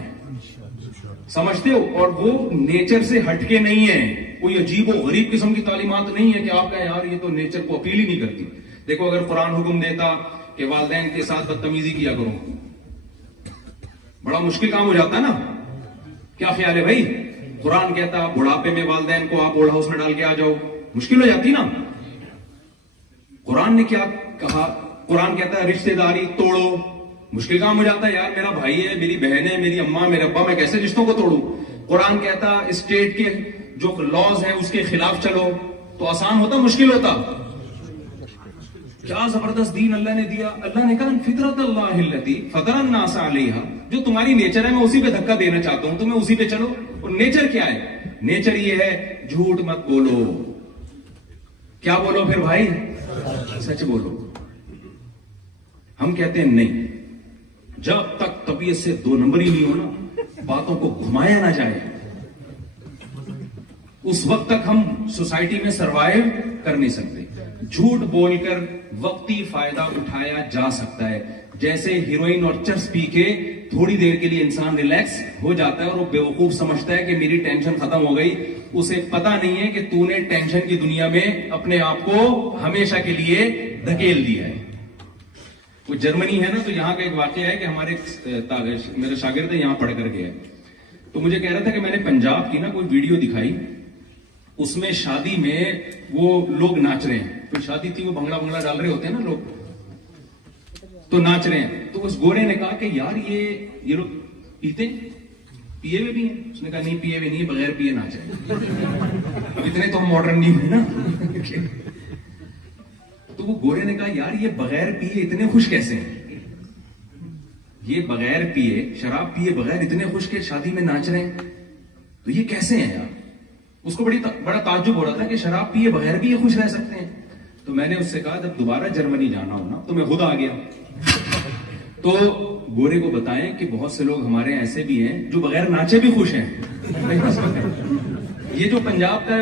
سمجھتے ہو؟ اور وہ نیچر سے ہٹ کے نہیں ہے, کوئی عجیب و غریب قسم کی تعلیمات نہیں ہے کہ آپ کا یار یہ تو نیچر کو اپیل ہی نہیں کرتی. دیکھو اگر قرآن حکم دیتا کہ والدین کے ساتھ بدتمیزی کیا کرو, بڑا مشکل کام ہو جاتا ہے نا. کیا خیال ہے بھائی؟ قرآن کہتا بڑھاپے میں والدین کو آپ اوڑھ ہاؤس میں ڈال کے آ جاؤ, مشکل ہو جاتی نا. قرآن نے کیا کہا؟ قرآن کہتا ہے رشتہ داری توڑو, مشکل کام ہو جاتا ہے. یار میرا بھائی ہے, میری بہن ہے, میری اماں, میرے ابا, میں کیسے رشتوں کو توڑوں؟ قرآن کہتا اسٹیٹ کے جو لاز ہیں اس کے خلاف چلو, تو آسان ہوتا مشکل ہوتا؟ کیا زبردست دین اللہ نے دیا. اللہ نے کہا فطرت اللہ التی فطر الناس علیہا, جو تمہاری نیچر ہے میں اسی پہ دھکا دینا چاہتا ہوں, تمہیں اسی پہ چلو. اور نیچر کیا ہے؟ نیچر یہ ہے جھوٹ مت بولو. کیا بولو پھر بھائی؟ سچ بولو. ہم کہتے ہیں نہیں, جب تک طبیعت سے دو نمبری نہیں ہونا, باتوں کو گھمایا نہ جائے, اس وقت تک ہم سوسائٹی میں سروائیو کر نہیں سکتے. جھوٹ بول کر وقتی فائدہ اٹھایا جا سکتا ہے. جیسے ہیروئن اور چرس پی کے تھوڑی دیر کے لیے انسان ریلیکس ہو جاتا ہے اور وہ بیوقوف سمجھتا ہے کہ میری ٹینشن ختم ہو گئی. اسے پتا نہیں ہے کہ تو نے ٹینشن کی دنیا میں اپنے آپ کو ہمیشہ کے لیے دھکیل دیا ہے. وہ جرمنی ہے نا, تو یہاں کا ایک واقعہ ہے کہ ہمارے میرے شاگرد ہے یہاں پڑھ کر گیا, تو مجھے کہہ رہا تھا کہ میں نے پنجاب کی نا کوئی ویڈیو دکھائی, اس میں شادی میں وہ لوگ ناچ رہے ہیں. کوئی شادی تھی, وہ بھنگڑا ڈال رہے ہوتے ہیں نا لوگ, تو ناچ رہے ہیں. تو اس گورے نے کہا کہ یار یہ لوگ پیتے پیے ہوئے بھی ہیں. اس نے کہا نہیں پیے ہوئے نہیں, بغیر پیے ناچ رہے ہیں. اب اتنے تو ہم ماڈرن نہیں ہوئے نا. تو وہ گورے نے کہا یار یہ بغیر پیے اتنے خوش کیسے ہیں؟ یہ بغیر پیے, شراب پیے بغیر اتنے خوش کے شادی میں ناچ رہے ہیں, تو یہ کیسے ہیں یار؟ اس کو بڑا تعجب ہو رہا تھا کہ شراب پیے بغیر بھی یہ خوش رہ سکتے ہیں. تو میں نے اس سے کہا جب دوبارہ جرمنی جانا ہو نا تو میں خود آ گیا. تو گورے کو بتائیں کہ بہت سے لوگ ہمارے ایسے بھی ہیں جو بغیر ناچے بھی خوش ہیں. یہ جو پنجاب کا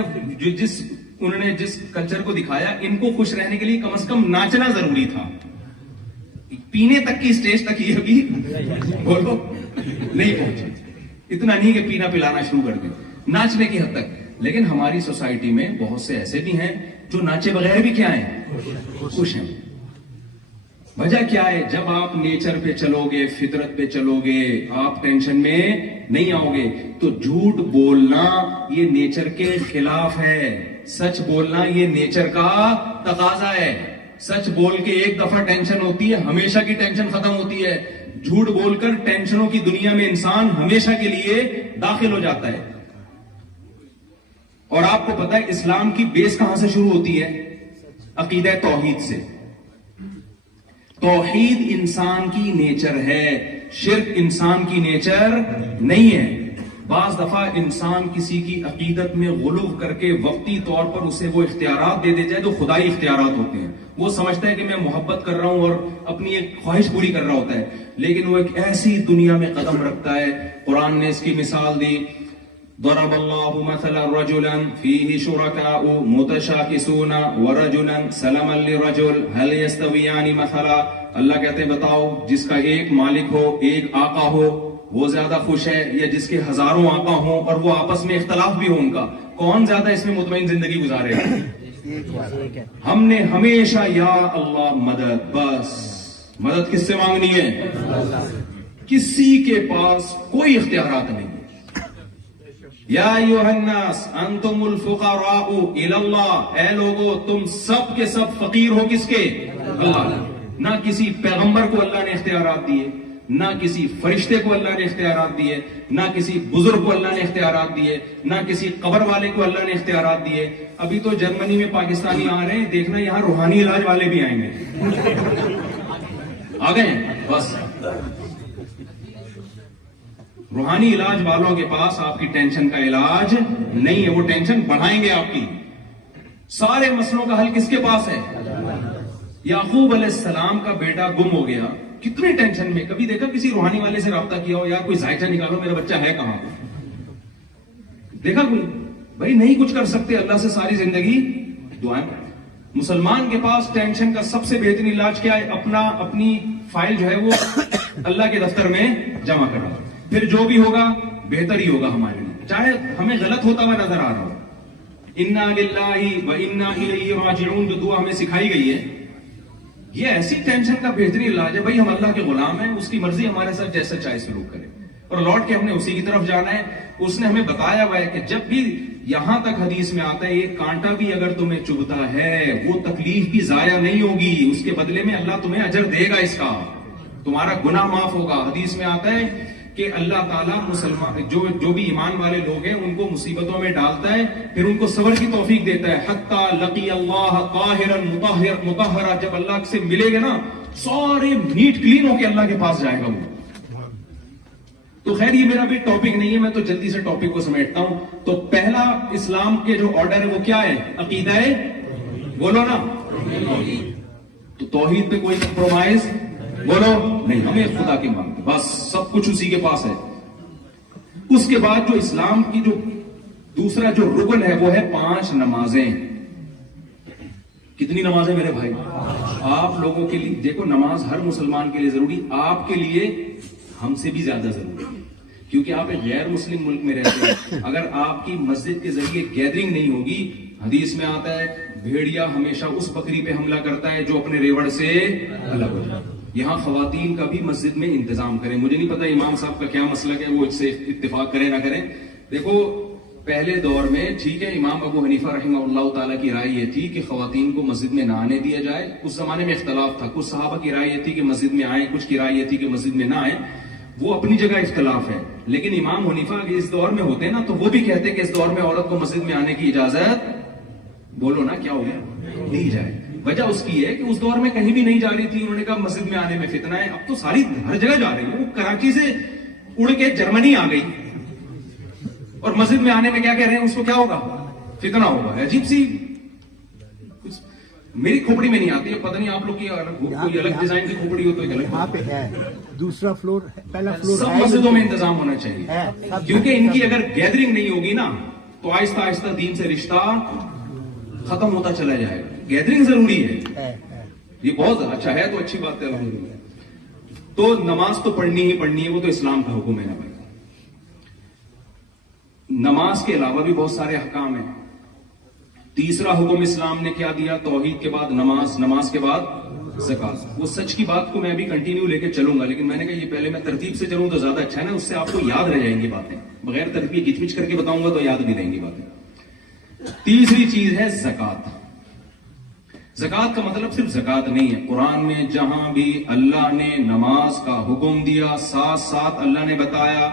انہوں نے جس کلچر کو دکھایا, ان کو خوش رہنے کے لیے کم از کم ناچنا ضروری تھا. پینے تک کی اسٹیج تک یہ ابھی بولو نہیں پہنچے. اتنا نہیں کہ پینا پلانا شروع کر دیں, ناچنے کی حد تک. لیکن ہماری سوسائٹی میں بہت سے ایسے بھی ہیں جو ناچے بغیر بھی کیا ہیں, خوش ہیں. وجہ کیا ہے؟ جب آپ نیچر پہ چلو گے, فطرت پہ چلو گے, آپ ٹینشن میں نہیں آؤ گے. تو جھوٹ بولنا یہ نیچر کے خلاف ہے, سچ بولنا یہ نیچر کا تقاضا ہے. سچ بول کے ایک دفعہ ٹینشن ہوتی ہے, ہمیشہ کی ٹینشن ختم ہوتی ہے. جھوٹ بول کر ٹینشنوں کی دنیا میں انسان ہمیشہ کے لیے داخل ہو جاتا ہے. اور آپ کو پتا ہے اسلام کی بیس کہاں سے شروع ہوتی ہے؟ عقیدہ توحید سے. توحید انسان کی نیچر ہے, شرک انسان کی نیچر نہیں ہے. بعض دفعہ انسان کسی کی عقیدت میں غلو کر کے وقتی طور پر اسے وہ اختیارات دے جائے جو خدائی اختیارات ہوتے ہیں. وہ سمجھتا ہے کہ میں محبت کر رہا ہوں اور اپنی ایک خواہش پوری کر رہا ہوتا ہے, لیکن وہ ایک ایسی دنیا میں قدم رکھتا ہے. قرآن نے اس کی مثال دی, ضرب اللہ مثلا رجلا فیہ شرکاء متشاکسون ورجلا سلما لرجل هل یستویان مثلا. اللہ کہتے ہیں بتاؤ جس کا ایک مالک ہو, ایک آقا ہو, وہ زیادہ خوش ہے یا جس کے ہزاروں آقا ہوں اور وہ آپس میں اختلاف بھی ہو ان کا, کون زیادہ اس میں مطمئن زندگی گزارے گا؟ ہم نے ہمیشہ یا اللہ مدد, بس مدد کس سے مانگنی ہے؟ کسی کے پاس کوئی اختیارات نہیں. یا ایھا الناس انتم الفقراء الی اللہ, اے لوگو تم سب کے سب فقیر ہو کس کے؟ اللہ. نہ کسی پیغمبر کو اللہ نے اختیارات دیے, نہ کسی فرشتے کو اللہ نے اختیارات دیے, نہ کسی بزرگ کو اللہ نے اختیارات دیے, نہ کسی قبر والے کو اللہ نے اختیارات دیے. ابھی تو جرمنی میں پاکستانی آ رہے ہیں, دیکھنا یہاں روحانی علاج والے بھی آئیں گے. آ گئے بس. روحانی علاج والوں کے پاس آپ کی ٹینشن کا علاج نہیں ہے, وہ ٹینشن بڑھائیں گے آپ کی. سارے مسئلوں کا حل کس کے پاس ہے؟ یعقوب علیہ السلام کا بیٹا گم ہو گیا, کتنی ٹینشن میں. کبھی دیکھا کسی روحانی والے سے رابطہ کیا ہو, یار کوئی ذائقہ نکالو میرا بچہ ہے کہاں؟ دیکھا کوئی؟ بھائی نہیں کچھ کر سکتے, اللہ سے ساری زندگی دعائیں. مسلمان کے پاس ٹینشن کا سب سے بہترین علاج کیا ہے؟ اپنی فائل جو ہے وہ اللہ کے دفتر میں جمع کرنا. پھر جو بھی ہوگا بہتر ہی ہوگا ہمارے لیے, چاہے ہمیں غلط ہوتا ہوا نظر آ رہا ہو. انا للہ و انا الیہ راجعون جو دعا ہمیں سکھائی گئی ہے, یہ ایسی ٹینشن کا بہترین علاج ہے. بھائی ہم اللہ کے غلام ہیں, اس کی مرضی ہمارے ساتھ جیسا چاہے سلوک کرے, اور لوٹ کے ہم نے اسی کی طرف جانا ہے. اس نے ہمیں بتایا ہوا ہے کہ جب بھی یہاں تک حدیث میں آتا ہے ایک کانٹا بھی اگر تمہیں چبھتا ہے وہ تکلیف بھی ضائع نہیں ہوگی, اس کے بدلے میں اللہ تمہیں اجر دے گا, اس کا تمہارا گناہ معاف ہوگا. حدیث میں آتا ہے کہ اللہ تعالیٰ مسلمان جو بھی ایمان والے لوگ ہیں ان کو مصیبتوں میں ڈالتا ہے, پھر ان کو صبر کی توفیق دیتا ہے. حتی لقی اللہ طاہرا مطہرا, جب اللہ سے ملے گا نا سارے نیٹ کلین ہو کے اللہ کے پاس جائے گا وہ. تو خیر یہ میرا بھی ٹاپک نہیں ہے, میں تو جلدی سے ٹاپک کو سمیٹتا ہوں. تو پہلا اسلام کے جو آرڈر ہے وہ کیا ہے؟ عقیدہ ہے, بولو نا. تو توحید پہ کوئی کمپرومائز بولو نہیں, ہمیں خدا کے مانگتے بس, سب کچھ اسی کے پاس ہے. اس کے بعد جو اسلام کی جو دوسرا جو رکن ہے وہ ہے 5 نمازیں. کتنی نمازیں میرے بھائی؟ آپ لوگوں کے لیے دیکھو, نماز ہر مسلمان کے لیے ضروری, آپ کے لیے ہم سے بھی زیادہ ضروری ہے, کیونکہ آپ ایک غیر مسلم ملک میں رہتے ہیں. اگر آپ کی مسجد کے ذریعے گیدرنگ نہیں ہوگی, حدیث میں آتا ہے بھیڑیا ہمیشہ اس بکری پہ حملہ کرتا ہے جو اپنے ریوڑ سے الگ ہو جائے. یہاں خواتین کا بھی مسجد میں انتظام کریں. مجھے نہیں پتا امام صاحب کا کیا مسلک ہے, وہ اس سے اتفاق کریں نہ کریں. دیکھو پہلے دور میں ٹھیک ہے, امام ابو حنیفہ رحمہ اللہ تعالیٰ کی رائے یہ تھی کہ خواتین کو مسجد میں نہ آنے دیا جائے. اس زمانے میں اختلاف تھا, کچھ صحابہ کی رائے یہ تھی کہ مسجد میں آئیں, کچھ کی رائے یہ تھی کہ مسجد میں نہ آئیں. وہ اپنی جگہ اختلاف ہے, لیکن امام حنیفہ اس دور میں ہوتے نا تو وہ بھی کہتے کہ اس دور میں عورت کو مسجد میں آنے کی اجازت, بولو نا کیا ہو گیا, دی جائے. وجہ اس کی ہے کہ اس دور میں کہیں بھی نہیں جا رہی تھی, انہوں نے کہا مسجد میں آنے میں فتنہ ہے. اب تو ساری ہر جگہ جا رہی ہے, وہ کراچی سے اڑ کے جرمنی آ گئی اور مسجد میں آنے میں کیا کہہ رہے ہیں, اس کو کیا ہوگا, فتنہ ہوگا. عجیب سی, میری کھوپڑی میں نہیں آتی ہے, پتہ نہیں آپ لوگ کی کوئی الگ ڈیزائن کی کھوپڑی ہو تو ایک الگ. وہاں پہ ہے دوسرا فلور, پہلا فلور. سب مسجدوں میں انتظام ہونا چاہیے, کیونکہ ان کی اگر گیدرنگ نہیں ہوگی نا تو آہستہ آہستہ دین سے رشتہ ختم ہوتا چلا جائے گا. گیدرنگ ضروری ہے, یہ بہت اچھا ہے, تو اچھی بات ہے. تو نماز تو پڑھنی ہی پڑھنی ہے, وہ تو اسلام کا حکم ہے نا بھائی. نماز کے علاوہ بھی بہت سارے احکام ہیں. تیسرا حکم اسلام نے کیا دیا؟ توحید کے بعد نماز, نماز کے بعد زکات. وہ سچ کی بات کو میں بھی کنٹینیو لے کے چلوں گا, لیکن میں نے کہا یہ پہلے میں ترتیب سے چلوں تو زیادہ اچھا ہے نا, اس سے آپ کو یاد رہ جائیں گی باتیں. بغیر ترتیب گچ پچ کر کے بتاؤں گا تو یاد نہیں رہیں گی باتیں. تیسری چیز ہے زکات. زکات کا مطلب صرف زکات نہیں ہے. قرآن میں جہاں بھی اللہ نے نماز کا حکم دیا, ساتھ ساتھ اللہ نے بتایا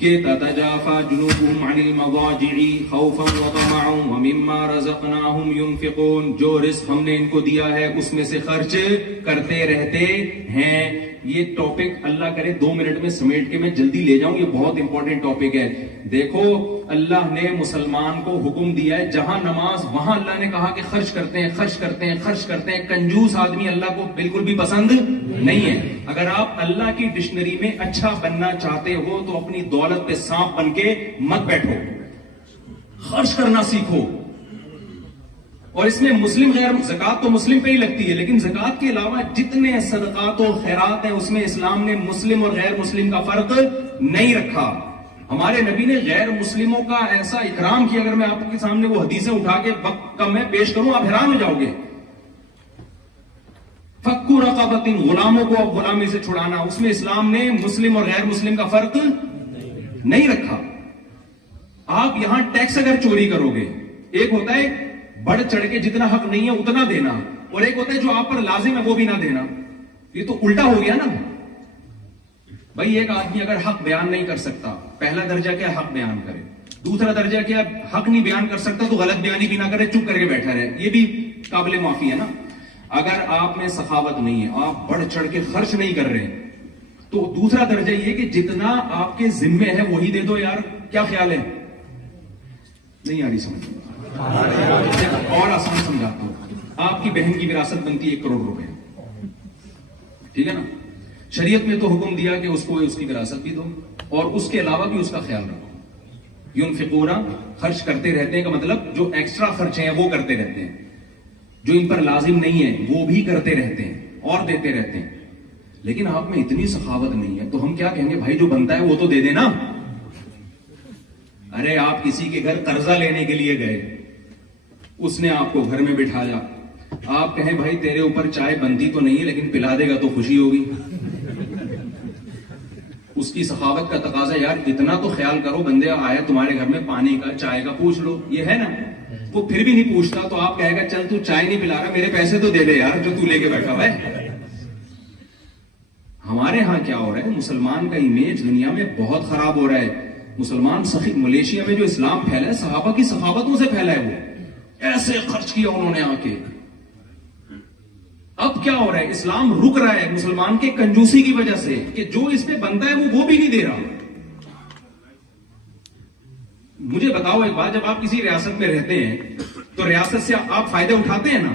کہ تتجافى جنوبهم عن المضاجع خوفا وطمعا ومما رزقناهم ينفقون. جو رزق ہم نے ان کو دیا ہے اس میں سے خرچ کرتے رہتے ہیں. یہ ٹاپک اللہ کرے 2 منٹ میں سمیٹ کے میں جلدی لے جاؤں, یہ بہت امپورٹنٹ ٹاپک ہے. دیکھو اللہ نے مسلمان کو حکم دیا ہے جہاں نماز وہاں اللہ نے کہا کہ خرچ کرتے ہیں, خرچ کرتے ہیں, خرچ کرتے ہیں. کنجوس آدمی اللہ کو بالکل بھی پسند نہیں ہے. اگر آپ اللہ کی ڈکشنری میں اچھا بننا چاہتے ہو تو اپنی دولت پہ سانپ بن کے مت بیٹھو, خرچ کرنا سیکھو. اور اس میں مسلم غیر زکات تو مسلم پہ ہی لگتی ہے, لیکن زکات کے علاوہ جتنے صدقات و خیرات ہیں اس میں اسلام نے مسلم اور غیر مسلم کا فرق نہیں رکھا. ہمارے نبی نے غیر مسلموں کا ایسا اکرام کیا, اگر میں آپ کے سامنے وہ حدیثیں اٹھا کے وقت کم میں پیش کروں آپ حیران ہو جاؤ گے. فکو رقبۃ, غلاموں کو اب غلامی سے چھڑانا, اس میں اسلام نے مسلم اور غیر مسلم کا فرق نہیں رکھا. آپ یہاں ٹیکس اگر چوری کرو گے, ایک ہوتا ہے بڑھ چڑھ کے جتنا حق نہیں ہے اتنا دینا, اور ایک ہوتا ہے جو آپ پر لازم ہے وہ بھی نہ دینا. یہ تو الٹا ہو گیا نا بھائی. ایک آدمی اگر حق بیان نہیں کر سکتا, پہلا درجہ کیا حق بیان کرے, دوسرا درجہ کیا حق نہیں بیان کر سکتا تو غلط بیانی بھی نہ کرے, چپ کر کے بیٹھا رہے, یہ بھی قابل معافی ہے نا. اگر آپ میں سخاوت نہیں ہے, آپ بڑھ چڑھ کے خرچ نہیں کر رہے, تو دوسرا درجہ یہ کہ جتنا آپ کے ذمے ہے وہی دے دو. یار کیا خیال ہے؟ نہیں آ رہی سمجھ, اور آسان سمجھاتا ہوں. آپ کی بہن کی وراثت بنتی ہے 1 کروڑ روپے, ٹھیک ہے نا. شریعت میں تو حکم دیا کہ اس کو اس کی وراثت بھی دو, اور اس کے علاوہ بھی اس کا خیال رکھو. ينفقون, خرچ کرتے رہتے ہیں کا مطلب جو ایکسٹرا خرچے ہیں وہ کرتے رہتے ہیں, جو ان پر لازم نہیں ہے وہ بھی کرتے رہتے ہیں اور دیتے رہتے ہیں. لیکن آپ میں اتنی سخاوت نہیں ہے تو ہم کیا کہیں گے, بھائی جو بنتا ہے وہ تو دے دینا. ارے آپ کسی کے گھر قرضہ لینے کے لیے گئے, اس نے آپ کو گھر میں بٹھایا, آپ کہیں بھائی تیرے اوپر چائے بنتی تو نہیں لیکن پلا دے گا تو خوشی ہوگی. اس کی سخاوت کا تقاضا یار اتنا تو خیال کرو, بندے آیا تمہارے گھر میں پانی کا چائے کا پوچھ لو, یہ ہے نا. وہ پھر بھی نہیں پوچھتا تو آپ کہے گا چل تو چائے نہیں پلا رہا, میرے پیسے تو دے دے یار جو تو لے کے بیٹھا ہوا ہے. ہمارے ہاں کیا ہو رہا ہے, مسلمان کا امیج دنیا میں بہت خراب ہو رہا ہے. مسلمان سخی, ملیشیا میں جو اسلام پھیلا ہے صحابہ کی سخاوتوں سے پھیلا ہے, وہ ایسے خرچ کیا انہوں نے آ کے. اب کیا ہو رہا ہے, اسلام رک رہا ہے مسلمان کے کنجوسی کی وجہ سے کہ جو اس پہ بنتا ہے وہ بھی نہیں دے رہا. مجھے بتاؤ ایک بات, جب آپ کسی ریاست میں رہتے ہیں تو ریاست سے آپ فائدے اٹھاتے ہیں نا,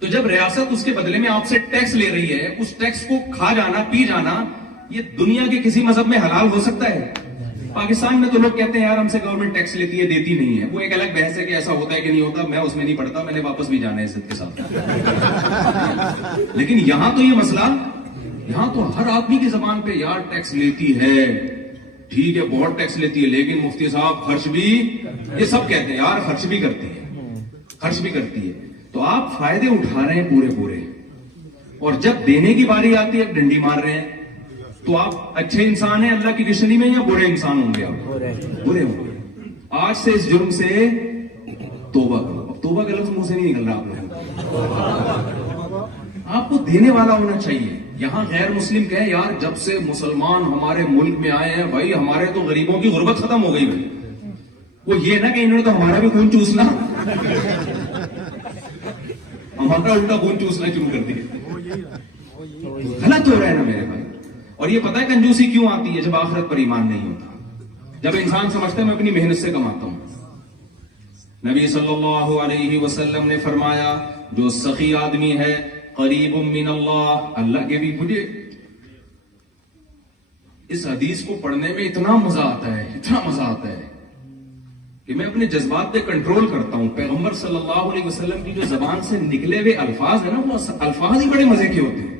تو جب ریاست اس کے بدلے میں آپ سے ٹیکس لے رہی ہے, اس ٹیکس کو کھا جانا پی جانا یہ دنیا کے کسی مذہب میں حلال ہو سکتا ہے؟ پاکستان میں تو لوگ کہتے ہیں یار ہم سے گورنمنٹ ٹیکس لیتی ہے, دیتی نہیں ہے. وہ ایک الگ بحث ہے کہ ایسا ہوتا ہے کہ نہیں ہوتا, میں اس میں نہیں پڑتا, میں نے واپس بھی جانا ہے عزت کے ساتھ. لیکن یہاں تو یہ مسئلہ, یہاں تو ہر آدمی کی زبان پہ یار ٹیکس لیتی ہے, ٹھیک ہے بہت ٹیکس لیتی ہے, لیکن مفتی صاحب خرچ بھی, یہ سب کہتے ہیں یار خرچ بھی کرتی ہے, خرچ بھی کرتی ہے. تو آپ فائدے اٹھا رہے ہیں پورے, اور جب دینے کی باری آتی ہے ڈنڈی مار رہے ہیں. تو آپ اچھے انسان ہیں اللہ کی ڈکشنری میں یا برے انسان ہوں گے؟ آپ برے ہوں گے. آج سے اس جرم سے توبہ کرو. اب توبہ کا لفظ منہ سے نہیں نکل رہا آپ کو دینے والا ہونا چاہیے. یہاں غیر مسلم کہے یار جب سے مسلمان ہمارے ملک میں آئے ہیں بھائی ہمارے تو غریبوں کی غربت ختم ہو گئی. بھائی وہ یہ نہ کہ انہوں نے تو ہمارا بھی خون چوسنا, ہمارا الٹا خون چوسنا شروع کر دیا. غلط ہو رہا ہے نا میرے بھائی. اور یہ پتہ ہے کنجوسی کیوں آتی ہے؟ جب آخرت پر ایمان نہیں ہوتا, جب انسان سمجھتا ہے میں اپنی محنت سے کماتا ہوں. نبی صلی اللہ علیہ وسلم نے فرمایا جو سخی آدمی ہے قریب من اللہ, اللہ کے بھی. مجھے اس حدیث کو پڑھنے میں اتنا مزہ آتا ہے, اتنا مزہ آتا ہے کہ میں اپنے جذبات پہ کنٹرول کرتا ہوں. پیغمبر صلی اللہ علیہ وسلم کی جو زبان سے نکلے ہوئے الفاظ ہیں نا, وہ الفاظ ہی بڑے مزے کے ہوتے ہیں.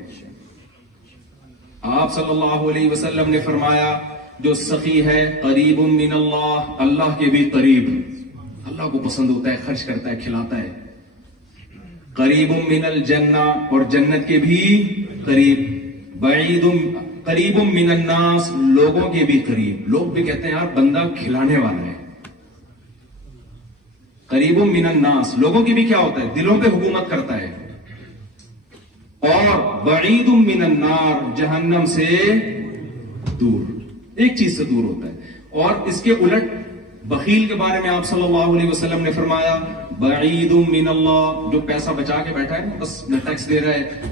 آپ صلی اللہ علیہ وسلم نے فرمایا جو سخی ہے قریب من اللہ, اللہ کے بھی قریب, اللہ کو پسند ہوتا ہے, خرچ کرتا ہے, کھلاتا ہے. قریب من الجنہ, اور جنت کے بھی قریب. بعید قریب من الناس, لوگوں کے بھی قریب. لوگ بھی کہتے ہیں یار بندہ کھلانے والا ہے. قریب من الناس, لوگوں کی بھی کیا ہوتا ہے, دلوں پہ حکومت کرتا ہے. اور بعید من النار, جہنم سے دور, ایک چیز سے دور ہوتا ہے. اور اس کے الٹ بخیل کے بارے میں آپ صلی اللہ علیہ وسلم نے فرمایا بعید من اللہ, جو پیسہ بچا کے بیٹھا ہے بس نہ ٹیکس دے رہا ہے,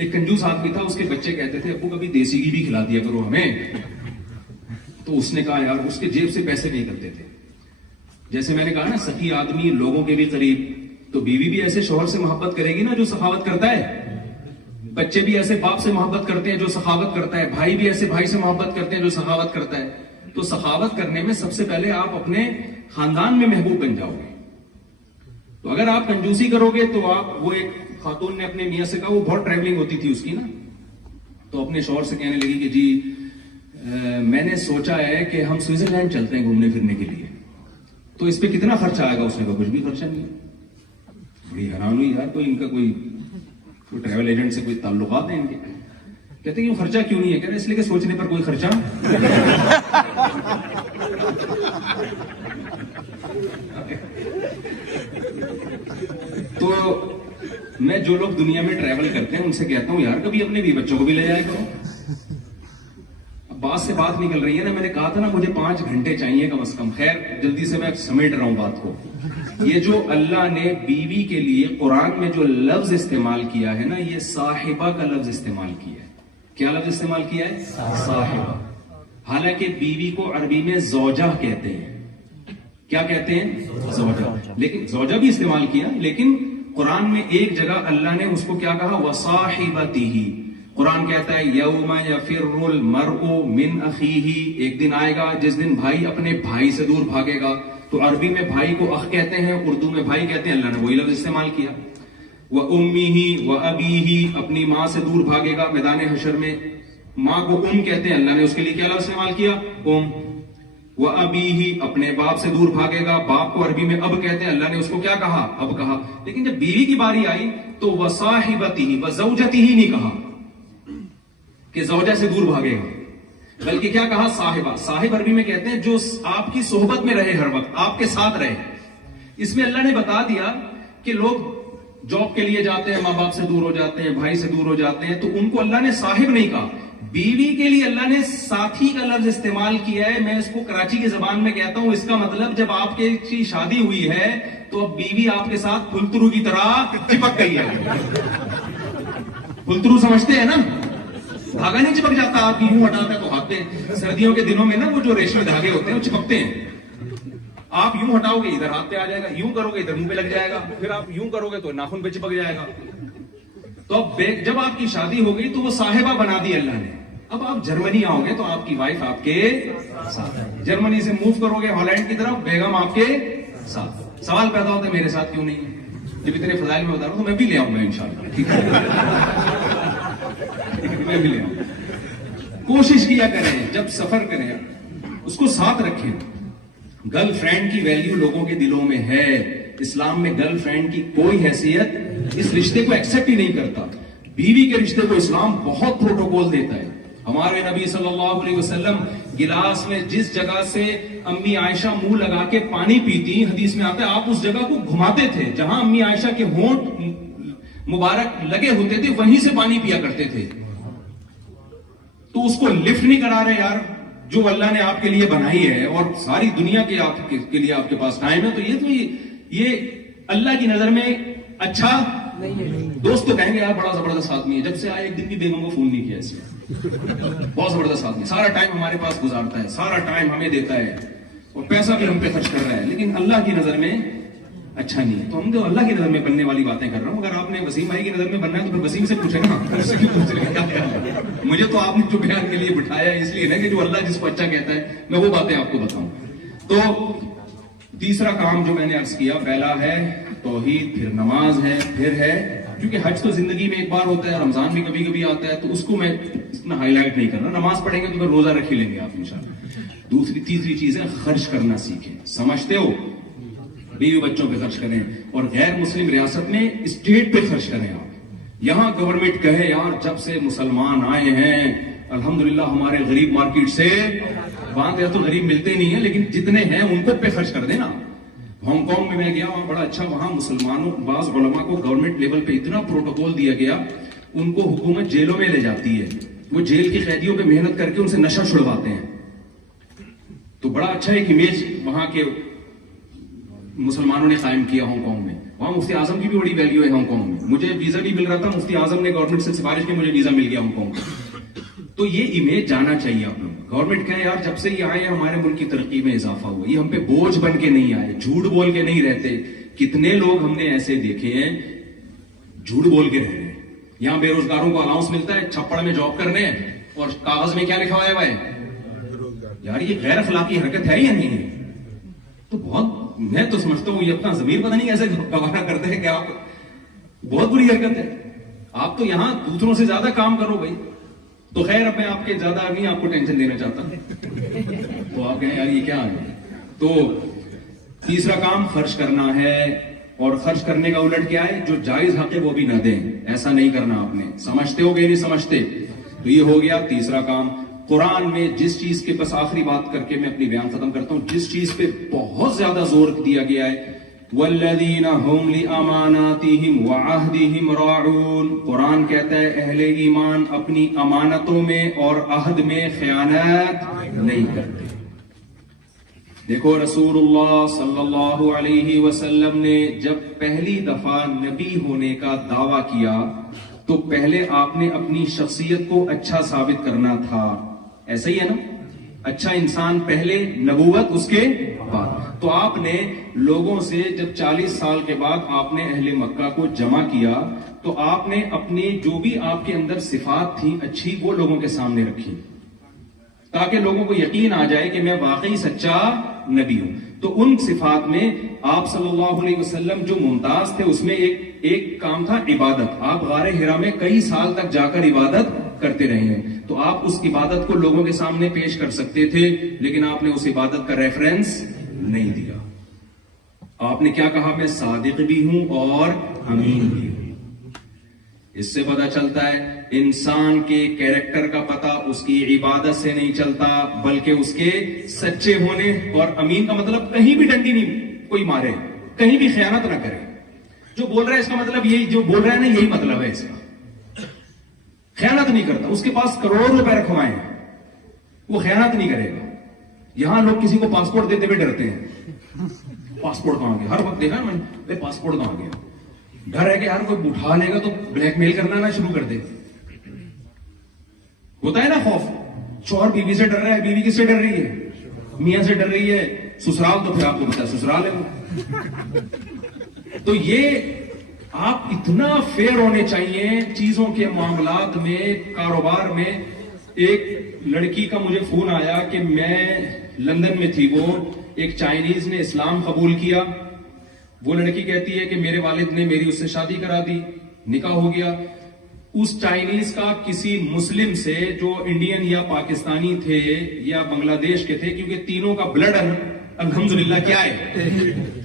ایک کنجوس آدمی تھا, اس کے بچے کہتے تھے ابو کبھی دیسی گھی بھی کھلا دیا کرو ہمیں. تو اس نے کہا یار اس کے جیب سے پیسے نہیں کرتے تھے. جیسے میں نے کہا نا سخی آدمی لوگوں کے بھی قریب, تو بیوی بھی ایسے شوہر سے محبت کرے گی نا جو سخاوت کرتا ہے, بچے بھی ایسے باپ سے محبت کرتے ہیں جو سخاوت کرتا ہے, بھائی بھی ایسے بھائی سے محبت کرتے ہیں جو سخاوت کرتا ہے. تو سخاوت کرنے میں سب سے پہلے آپ اپنے خاندان میں محبوب بن جاؤ گے. تو اگر آپ کنجوسی کرو گے تو آپ, وہ ایک خاتون نے اپنے میاں سے کہا, وہ بہت ٹریولنگ ہوتی تھی اس کی نا, تو اپنے شوہر سے کہنے لگی کہ جی میں نے سوچا ہے کہ ہم سوئٹزرلینڈ چلتے ہیں گھومنے پھرنے کے لیے, تو اس پہ کتنا خرچہ آئے گا؟ اس نے کہا کچھ بھی خرچہ نہیں. بڑی حیران ہوئی یار, کوئی ان کا کوئی ٹریول ایجنٹ سے کوئی تعلقات ہیں ان کے. کہتے ہیں خرچہ کیوں نہیں ہے؟ کہہ رہے اس لیے کہ سوچنے پر کوئی خرچہ. تو میں جو لوگ دنیا میں ٹریول کرتے ہیں ان سے کہتا ہوں یار کبھی اپنے بھی بچوں کو بھی لے جائے کرو. بات سے بات نکل رہی ہے نا, میں نے کہا تھا نا مجھے 5 گھنٹے چاہیے کم از کم. خیر جلدی سے میں سمیٹ رہا ہوں بات کو. یہ جو اللہ نے بیوی کے لیے قرآن میں جو لفظ استعمال کیا ہے نا, یہ صاحبہ کا لفظ استعمال کیا ہے. کیا لفظ استعمال کیا ہے؟ صاحبہ. حالانکہ بیوی کو عربی میں زوجہ کہتے ہیں. کیا کہتے ہیں؟ زوجہ. لیکن زوجہ بھی استعمال کیا, لیکن قرآن میں ایک جگہ اللہ نے اس کو کیا کہا؟ وصاحبتہ. قرآن کہتا ہے یوم یفر المرء من اخیہ, ایک دن آئے گا جس دن بھائی اپنے بھائی سے دور بھاگے گا. تو عربی میں بھائی کو اخ کہتے ہیں, اردو میں بھائی کہتے ہیں. اللہ نے وہی لفظ استعمال کیا. وَأُمِّهِ وَأَبِيهِ, اپنی ماں سے دور بھاگے گا میدان حشر میں. ماں کو کہتے ہیں, اللہ نے اس کے لیے کیا لفظ استعمال کیا؟ وَأَبِيهِ, اپنے باپ سے دور بھاگے گا. باپ کو عربی میں اب کہتے ہیں, اللہ نے اس کو کیا کہا؟ اب کہا. لیکن جب بیوی کی باری آئی تو وَصَاحِبَتِهِ وَزَوْجَتِهِ نہیں کہا کہ زوجہ سے دور بھاگے گا, بلکہ کیا کہا؟ صاحبہ. صاحب عربی میں کہتے ہیں جو آپ کی صحبت میں رہے, ہر وقت آپ کے ساتھ رہے. اس میں اللہ نے بتا دیا کہ لوگ جاب کے لیے جاتے ہیں, ماں باپ سے دور ہو جاتے ہیں, بھائی سے دور ہو جاتے ہیں, تو ان کو اللہ نے صاحب نہیں کہا. بیوی کے لیے اللہ نے ساتھی کا لفظ استعمال کیا ہے. میں اس کو کراچی کی زبان میں کہتا ہوں, اس کا مطلب جب آپ کی شادی ہوئی ہے تو اب بیوی آپ کے ساتھ پھلترو کی طرح چپک گئی ہے. پھلترو سمجھتے ہیں نا, دھاگا نہیں چپک جاتا, آپ یوں ہٹاتا ہے تو ہاتھ پہ. سردیوں کے دنوں میں نا وہ جو ریشمی دھاگے ہوتے ہیں وہ چپکتے ہیں. آپ یوں ہٹاؤ گے ادھر ہاتھ پہ آ جائے گا, یوں کرو گے ادھر منہ پہ لگ جائے گا, پھر آپ یوں کرو گے تو ناخن پہ چپک جائے گا. تو اب جب آپ کی شادی ہو گئی تو وہ صاحبہ بنا دی اللہ نے. اب آپ جرمنی آؤ گے تو آپ کی وائف آپ کے ساتھ ہے. جرمنی سے موو کرو گے ہالینڈ کی طرف, بیگم آپ کے ساتھ. سوال پیدا ہوتا ہے میرے ساتھ کیوں نہیں ہے؟ جب اتنے فضائل میں بتا رہا ہوں تو میں بھی لے آؤں گا انشاءاللہ. ٹھیک ہے, میں بھی لے آؤں. کوشش کیا کریں جب سفر کریں اس کو ساتھ رکھیں. گرل فرینڈ کی ویلیو لوگوں کے دلوں میں ہے. اسلام میں گرل فرینڈ کی کوئی حیثیت اس رشتے کو ایکسپٹ ہی نہیں کرتا. بیوی کے رشتے کو اسلام بہت پروٹوکول دیتا ہے. ہمارے نبی صلی اللہ علیہ وسلم گلاس میں جس جگہ سے امی عائشہ منہ لگا کے پانی پیتی, حدیث میں آتا ہے آپ اس جگہ کو گھماتے تھے جہاں امی عائشہ کے ہونٹ مبارک لگے ہوتے تھے, وہیں سے پانی پیا کرتے تھے. تو اس کو لفٹ نہیں کرا رہے یار, جو اللہ نے آپ کے لیے بنائی ہے اور ساری دنیا کے لیے آپ کے پاس ٹائم ہے, تو یہ اللہ کی نظر میں اچھا دوست تو کہیں گے یار بڑا زبردست آدمی ہے, جب سے آئے ایک دن بھی بیگم کو فون نہیں کیا اس نے. بہت زبردست آدمی, سارا ٹائم ہمارے پاس گزارتا ہے, سارا ٹائم ہمیں دیتا ہے اور پیسہ بھی ہم پہ خرچ کر رہا ہے, لیکن اللہ کی نظر میں اچھا نہیں ہے. تو ہم تو اللہ کی نظر میں بننے والی باتیں کر رہا ہوں. اگر آپ نے وسیم بھائی کی نظر میں بننا ہے تو پھر وسیم سے پوچھیں نا, مجھے تو آپ نے جو بیان کے لیے بٹھایا ہے اس لیے نا کہ جو اللہ جس کو اچھا کہتا ہے میں وہ باتیں آپ کو بتاؤں. تو تیسرا کام جو میں نے عرض کیا, پہلا ہے توحید, پھر نماز ہے, پھر ہے کیونکہ حج تو زندگی میں ایک بار ہوتا ہے, رمضان بھی کبھی کبھی آتا ہے, تو اس کو میں اتنا ہائی لائٹ نہیں کر رہا. نماز پڑھیں گے تو پھر روزہ رکھ ہی لیں گے آپ انشاءاللہ. تیسری چیز ہے خرچ کرنا سیکھیں. سمجھتے ہو, بیوی بچوں پہ خرچ کریں, اور غیر مسلم ریاست میں اسٹیٹ پہ خرچ کریں. آپ یہاں گورنمنٹ کہے یار جب سے مسلمان آئے ہیں الحمدللہ ہمارے غریب مارکیٹ سے, وہاں تو غریب ملتے نہیں ہیں لیکن جتنے ہیں ان کو پہ خرچ کر دینا. ہانگ کانگ میں گیا, وہاں بڑا اچھا, وہاں مسلمانوں بعض علماء کو گورنمنٹ لیول پہ اتنا پروٹوکول دیا گیا, ان کو حکومت جیلوں میں لے جاتی ہے, وہ جیل کے قیدیوں پہ محنت کر کے ان سے نشہ چھڑواتے ہیں. تو بڑا اچھا ایک امیج وہاں کے مسلمانوں نے قائم کیا ہانگ کانگ میں. وہاں مفتی اعظم کی بھی بڑی ویلیو ہے ہانگ کانگ میں. مجھے ویزا نہیں مل رہا تھا, مفتی اعظم نے گورنمنٹ سے سفارش کی, مجھے ویزا مل گیا ہانگ کانگ کا. تو یہ امیج جانا چاہیے آپ لوگ. گورنمنٹ کہے یار جب سے یہ آئے ہمارے ملک کی ترقی میں اضافہ ہوا, یہ ہم پہ بوجھ بن کے نہیں آئے, جھوٹ بول کے نہیں رہتے. کتنے لوگ ہم نے ایسے دیکھے ہیں جھوٹ بول کے رہ رہے ہیں. یہاں بے روزگاروں کو الاؤنس ملتا ہے چھپڑ میں جاب کرنے, اور کاغذ میں کیا لکھا ہوا ہے یار یہ غیر اخلاقی حرکت ہے یا نہیں ہے؟ تو بہت, میں تو سمجھتا ہوں یہ اپنا ضمیر پتہ نہیں ایسے گوارا کرتے ہیں کہ آپ, بہت بری حرکت ہے. آپ تو یہاں دوسروں سے زیادہ کام کرو بھائی. تو خیر اب میں آپ کے زیادہ نہیں آپ کو ٹینشن دینا چاہتا, تو آپ کہیں یار یہ کیا ہے. تو تیسرا کام خرچ کرنا ہے, اور خرچ کرنے کا الٹ کیا ہے, جو جائز حق ہے وہ بھی نہ دیں. ایسا نہیں کرنا آپ نے. سمجھتے ہو کہ نہیں سمجھتے؟ تو یہ ہو گیا تیسرا کام. قرآن میں جس چیز کے, بس آخری بات کر کے میں اپنی بیان ختم کرتا ہوں, جس چیز پہ بہت زیادہ زور دیا گیا ہے, والذین هم لاماناتہم وعہدہم راعون. قرآن کہتا ہے اہل ایمان اپنی امانتوں میں اور عہد میں خیانت نہیں کرتے. دیکھو رسول اللہ صلی اللہ علیہ وسلم نے جب پہلی دفعہ نبی ہونے کا دعویٰ کیا تو پہلے آپ نے اپنی شخصیت کو اچھا ثابت کرنا تھا. ایسا ہی ہے نا, اچھا انسان پہلے, نبوت اس کے بعد. تو آپ نے لوگوں سے جب 40 سال کے بعد آپ نے اہل مکہ کو جمع کیا تو آپ نے اپنی جو بھی آپ کے اندر صفات تھی اچھی وہ لوگوں کے سامنے رکھی, تاکہ لوگوں کو یقین آ جائے کہ میں واقعی سچا نبی ہوں. تو ان صفات میں آپ صلی اللہ علیہ وسلم جو ممتاز تھے اس میں ایک کام تھا عبادت. آپ غار حرا میں کئی سال تک جا کر عبادت کرتے رہے ہیں, تو آپ اس عبادت کو لوگوں کے سامنے پیش کر سکتے تھے, لیکن آپ نے اس عبادت کا ریفرنس نہیں دیا. آپ نے کیا کہا, میں صادق بھی ہوں اور امین بھی ہوں. اس سے پتہ چلتا ہے انسان کے کیریکٹر کا پتہ اس کی عبادت سے نہیں چلتا بلکہ اس کے سچے ہونے. اور امین کا مطلب کہیں بھی ڈنڈی نہیں کوئی مارے, کہیں بھی خیانت نہ کرے. جو بول رہا ہے اس کا مطلب یہی, جو بول رہا ہے نا یہی مطلب ہے اس کا. خیانت نہیں کرتا, اس کے پاس کروڑوں روپے رکھوائے ہیں وہ خیانت نہیں کرے گا. یہاں لوگ کسی کو پاسپورٹ دیتے ہوئے ڈرتے ہیں, پاسپورٹ کہاں گیا, ہر وقت دیکھا میں پاسپورٹ کہاں گیا. ڈر ہے کہ یار کوئی اٹھا لے گا تو بلیک میل کرنا نہ شروع کر دے. ہوتا ہے نا خوف, شوہر بیوی سے ڈر رہا ہے, بیوی کس سے ڈر رہی ہے, میاں سے ڈر رہی ہے, سسرال تو پھر آپ کو پتا ہے سسرال ہے وہ. تو یہ آپ اتنا فیئر ہونے چاہیے چیزوں کے معاملات میں, کاروبار میں. ایک لڑکی کا مجھے فون آیا کہ میں لندن میں تھی, وہ ایک چائنیز نے اسلام قبول کیا. وہ لڑکی کہتی ہے کہ میرے والد نے میری اس سے شادی کرا دی, نکاح ہو گیا. اس چائنیز کا کسی مسلم سے جو انڈین یا پاکستانی تھے یا بنگلہ دیش کے تھے, کیونکہ تینوں کا بلڈ الحمدللہ کیا ہے,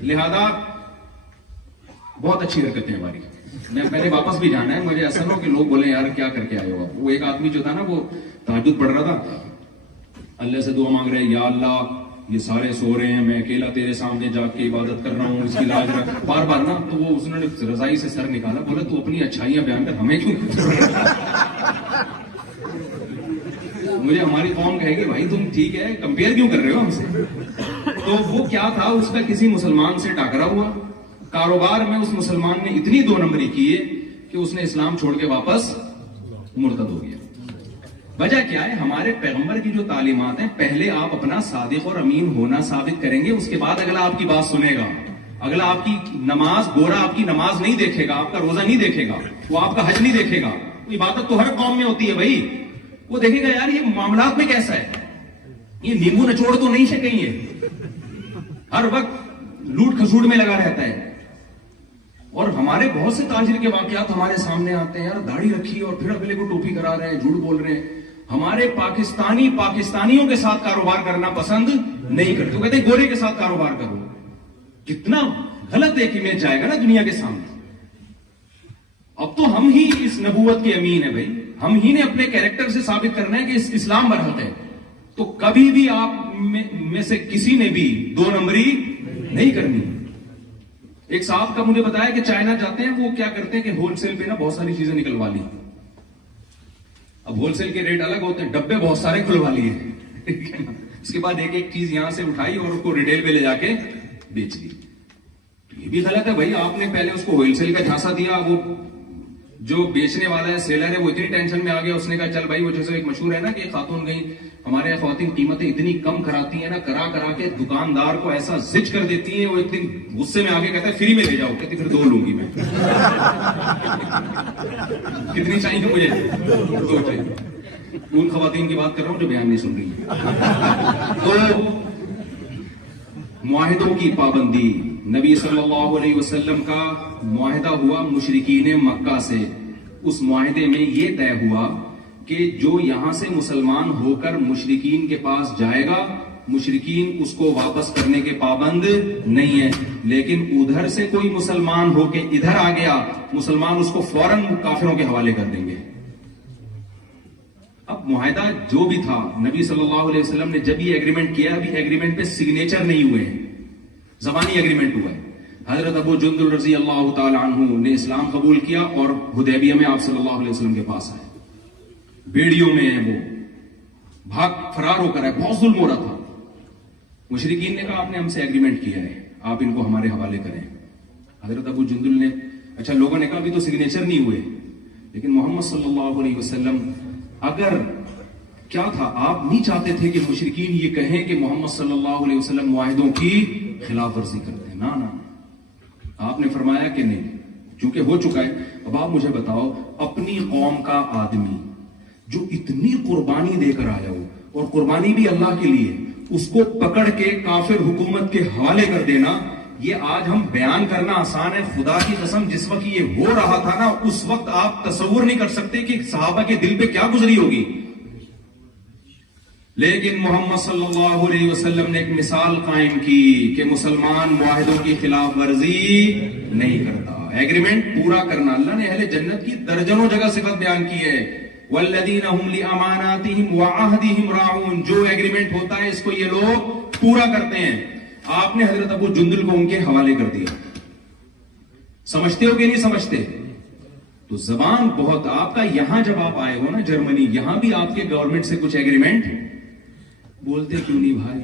لہذا بہت اچھی حرکت ہے ہماری. میں پہلے واپس بھی جانا ہے, مجھے ایسا نہ ہو کہ لوگ بولیں یار کیا کر کے آئے ہو. وہ ایک آدمی جو تھا نا وہ تہجد پڑھ رہا تھا, اللہ سے دعا مانگ رہے یا اللہ یہ سارے سو رہے ہیں, میں اکیلا تیرے سامنے جا کے عبادت کر رہا ہوں, اس کی لاج رکھ, بار بار نا. تو وہ اس نے رضائی سے سر نکالا, بولا تو اپنی اچھائیاں بیان کر, ہمیں کیوں. مجھے ہماری قوم کہے گی بھائی تم ٹھیک ہے, کمپیئر کیوں کر رہے ہو ہم سے. تو وہ کیا تھا, اس کا کسی مسلمان سے ٹاکرا ہوا. کاروبار میں اس مسلمان نے اتنی 2 نمبری کی ہے کہ اس نے اسلام چھوڑ کے واپس مرتد ہو گیا. وجہ کیا ہے, ہمارے پیغمبر کی جو تعلیمات ہیں, پہلے آپ اپنا صادق اور امین ہونا ثابت کریں گے, اس کے بعد اگلا آپ کی بات سنے گا. اگلا آپ کی نماز, گورا آپ کی نماز نہیں دیکھے گا, آپ کا روزہ نہیں دیکھے گا, وہ آپ کا حج نہیں دیکھے گا. عبادت تو ہر قوم میں ہوتی ہے بھائی, وہ دیکھے گا یار یہ معاملات میں کیسا ہے, یہ نیمبو نچوڑ تو نہیں ہے کہیں, یہ ہر وقت لوٹ کھسوٹ میں لگا رہتا ہے. اور ہمارے بہت سے تاجر کے واقعات ہمارے سامنے آتے ہیں, یار داڑھی رکھی اور پھر اگلے کو ٹوپی کرا رہے ہیں, جھوٹ بول رہے ہیں. ہمارے پاکستانیوں کے ساتھ کاروبار کرنا پسند نہیں کرتے, کہتے ہیں گورے کے ساتھ کاروبار کرو. کتنا غلط ایک امیج جائے گا نا دنیا کے سامنے. اب تو ہم ہی اس نبوت کے امین ہیں بھائی, ہم ہی نے اپنے کیریکٹر سے ثابت کرنا ہے کہ اسلام برحق ہے. تو کبھی بھی آپ میں سے کسی نے بھی 2 نمبری نہیں کرنی. ایک صاحب کا مجھے بتایا کہ چائنا جاتے ہیں, وہ کیا کرتے ہیں کہ ہول سیل پہ نا بہت ساری چیزیں نکلوا لی. اب ہول سیل کے ریٹ الگ ہوتے ہیں, ڈبے بہت سارے کھلوا لیے, اس کے بعد ایک ایک چیز یہاں سے اٹھائی اور اس کو ریٹیل پہ لے جا کے بیچ دی. یہ بھی غلط ہے بھائی. آپ نے پہلے اس کو ہول سیل کا جھانسا دیا, وہ جو بیچنے والا ہے, سیلر ہے, وہ اتنی ٹینشن میں آ گیا, اس نے کہا چل بھائی, وہ جیسے ایک مشہور ہے نا کہ خاتون گئی, ہمارے یہاں خواتین قیمتیں اتنی کم کراتی ہیں نا, کرا کرا کے دکاندار کو ایسا زج کر دیتی ہیں, وہ ایک دن غصے میں آگے کہتا ہے فری میں لے جاؤ, کہتی پھر 2 لوں گی میں. کتنی چاہیے مجھے؟ 2 چاہیے. ان خواتین کی بات کر رہا ہوں جو بیان نہیں سن رہی. تو معاہدوں کی پابندی, نبی صلی اللہ علیہ وسلم کا معاہدہ ہوا مشرکین مکہ سے. اس معاہدے میں یہ طے ہوا کہ جو یہاں سے مسلمان ہو کر مشرکین کے پاس جائے گا, مشرکین اس کو واپس کرنے کے پابند نہیں ہے, لیکن ادھر سے کوئی مسلمان ہو کے ادھر آ گیا, مسلمان اس کو فوراً کافروں کے حوالے کر دیں گے. اب معاہدہ جو بھی تھا, نبی صلی اللہ علیہ وسلم نے جب یہ ایگریمنٹ کیا, ابھی ایگریمنٹ پہ سگنیچر نہیں ہوئے ہیں, زبانی ایگریمنٹ ہوا ہے. حضرت ابو جندل رضی اللہ تعالی عنہ نے اسلام قبول کیا اور حدیبیہ میں آپ صلی اللہ علیہ وسلم کے پاس آئے. بیڑیوں میں ہے, وہ بھاگ فرار ہو کر ہے, بہت ظلم ہو رہا تھا. مشرکین نے کہا آپ نے ہم سے ایگریمنٹ کیا ہے, آپ ان کو ہمارے حوالے کریں. حضرت ابو جندل نے, اچھا لوگوں نے کہا ابھی تو سگنیچر نہیں ہوئے, لیکن محمد صلی اللہ علیہ وسلم, اگر کیا تھا, آپ نہیں چاہتے تھے کہ مشرکین یہ کہیں کہ محمد صلی اللہ علیہ وسلم معاہدوں کی خلاف ورزی کرتے ہیں. نا آپ نے فرمایا کہ نہیں, چونکہ ہو چکا ہے. اب آپ مجھے بتاؤ, اپنی قوم کا آدمی جو اتنی قربانی دے کر آیا ہو, اور قربانی بھی اللہ کے لیے, اس کو پکڑ کے کافر حکومت کے حوالے کر دینا, یہ آج ہم بیان کرنا آسان ہے. خدا کی قسم جس وقت یہ ہو رہا تھا نا, اس وقت آپ تصور نہیں کر سکتے کہ صحابہ کے دل پہ کیا گزری ہوگی. لیکن محمد صلی اللہ علیہ وسلم نے ایک مثال قائم کی کہ مسلمان معاہدوں کی خلاف ورزی نہیں کرتا. ایگریمنٹ پورا کرنا. اللہ نے اہل جنت کی درجنوں جگہ صفت بیان کی ہے, والذین هم لاماناتهم وعهدهم راعون. جو ایگریمنٹ ہوتا ہے اس کو یہ لوگ پورا کرتے ہیں. آپ نے حضرت ابو جندل کو ان کے حوالے کر دیا. سمجھتے ہو کہ نہیں سمجھتے؟ تو زبان بہت آپ کا. یہاں جب آپ آئے ہو نا جرمنی, یہاں بھی آپ کے گورنمنٹ سے کچھ ایگریمنٹ بولتے کیوں نہیں بھائی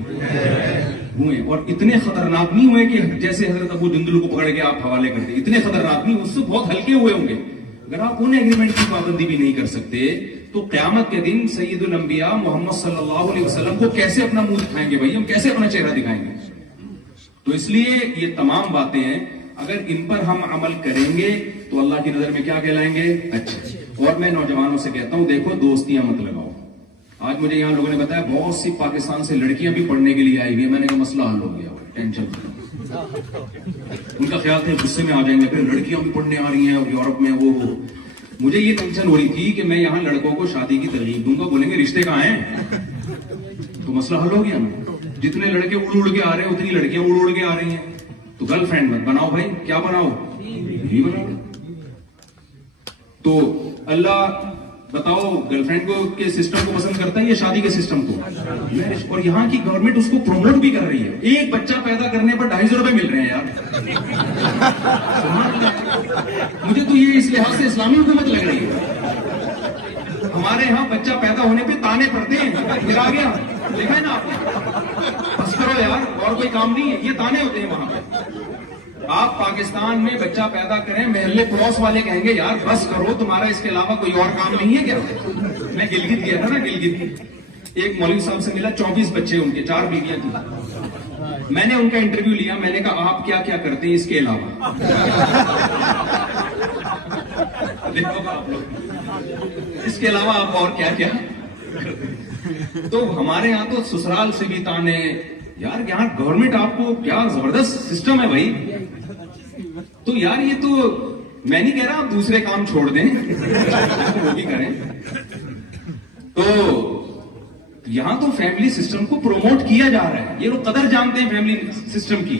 ہوئے, اور اتنے خطرناک نہیں ہوئے کہ جیسے حضرت ابو جندل کو پکڑ کے آپ حوالے کرتے. اتنے خطرناک نہیں, اس سے بہت ہلکے ہوئے ہوں گے. اگر آپ ان ایگریمنٹ کی پابندی بھی نہیں کر سکتے تو قیامت کے دن سید الانبیاء محمد صلی اللہ علیہ وسلم کو کیسے اپنا منہ دکھائیں گے بھائی, ہم کیسے اپنا چہرہ دکھائیں گے؟ تو اس لیے یہ تمام باتیں ہیں, اگر ان پر ہم عمل کریں گے تو اللہ کی نظر میں کیا کہلائیں گے؟ اچھا. اور میں نوجوانوں سے کہتا ہوں, دیکھو دوستیاں مت لگاؤ. آج مجھے یہاں لوگوں نے بتایا بہت سی پاکستان سے لڑکیاں بھی پڑھنے کے لیے آئی ہوئی ہیں. میں نے کہا مسئلہ حل ہو گیا, ٹینشن. ان کا خیال تھا غصے میں آ جائیں گے, پھر لڑکیاں بھی پڑھنے آ رہی ہیں یورپ میں, وہ مجھے یہ ٹینشن ہو رہی تھی کہ میں یہاں لڑکوں کو شادی کی ترغیب دوں گا, بولیں گے رشتے کہاں ہیں, تو مسئلہ حل ہو گیا نا. جتنے لڑکے اڑ اڑ کے آ رہے ہیں اتنی لڑکیاں اڑ اڑ کے آ رہی ہیں. تو گرل فرینڈ مت بناؤ بھائی, کیا بناؤ, نہیں بناؤ. تو اللہ بتاؤ گرل فرینڈ کو کے سسٹم کو پسند کرتا ہے یا شادی کے سسٹم کو؟ اور یہاں کی گورنمنٹ اس کو پروموٹ بھی کر رہی ہے. ایک بچہ پیدا کرنے پر 250 روپے مل رہے ہیں یار. مجھے تو یہ اس لحاظ سے اسلامی حکومت لگ رہی ہے. ہمارے یہاں بچہ پیدا ہونے پہ تانے پڑتے ہیں, گرا گیا, دیکھا ہے نا آپ نے. بس کرو یار, اور کوئی کام نہیں ہے, یہ تانے ہوتے ہیں وہاں پہ. آپ پاکستان میں بچہ پیدا کریں, محلے پڑوس والے کہیں گے یار بس کرو, تمہارا اس کے علاوہ کوئی اور کام نہیں ہے کیا؟ میں گلگت گیا تھا نا, گلگت ایک مولوی صاحب سے ملا, 24 بچے ان کے, 4 بیویاں تھیں. میں نے ان کا انٹرویو لیا, میں نے کہا آپ کیا کیا کرتے ہیں اس کے علاوہ؟ دیکھو آپ لوگ اس کے علاوہ آپ اور کیا کیا. تو ہمارے یہاں تو سسرال سے بھی تانے یار. یہاں گورنمنٹ آپ کو کیا زبردست سسٹم ہے بھائی. تو یار یہ تو میں نہیں کہہ رہا آپ دوسرے کام چھوڑ دیں, وہ بھی کریں. تو یہاں تو فیملی سسٹم کو پروموٹ کیا جا رہا ہے. یہ لوگ قدر جانتے ہیں فیملی سسٹم کی,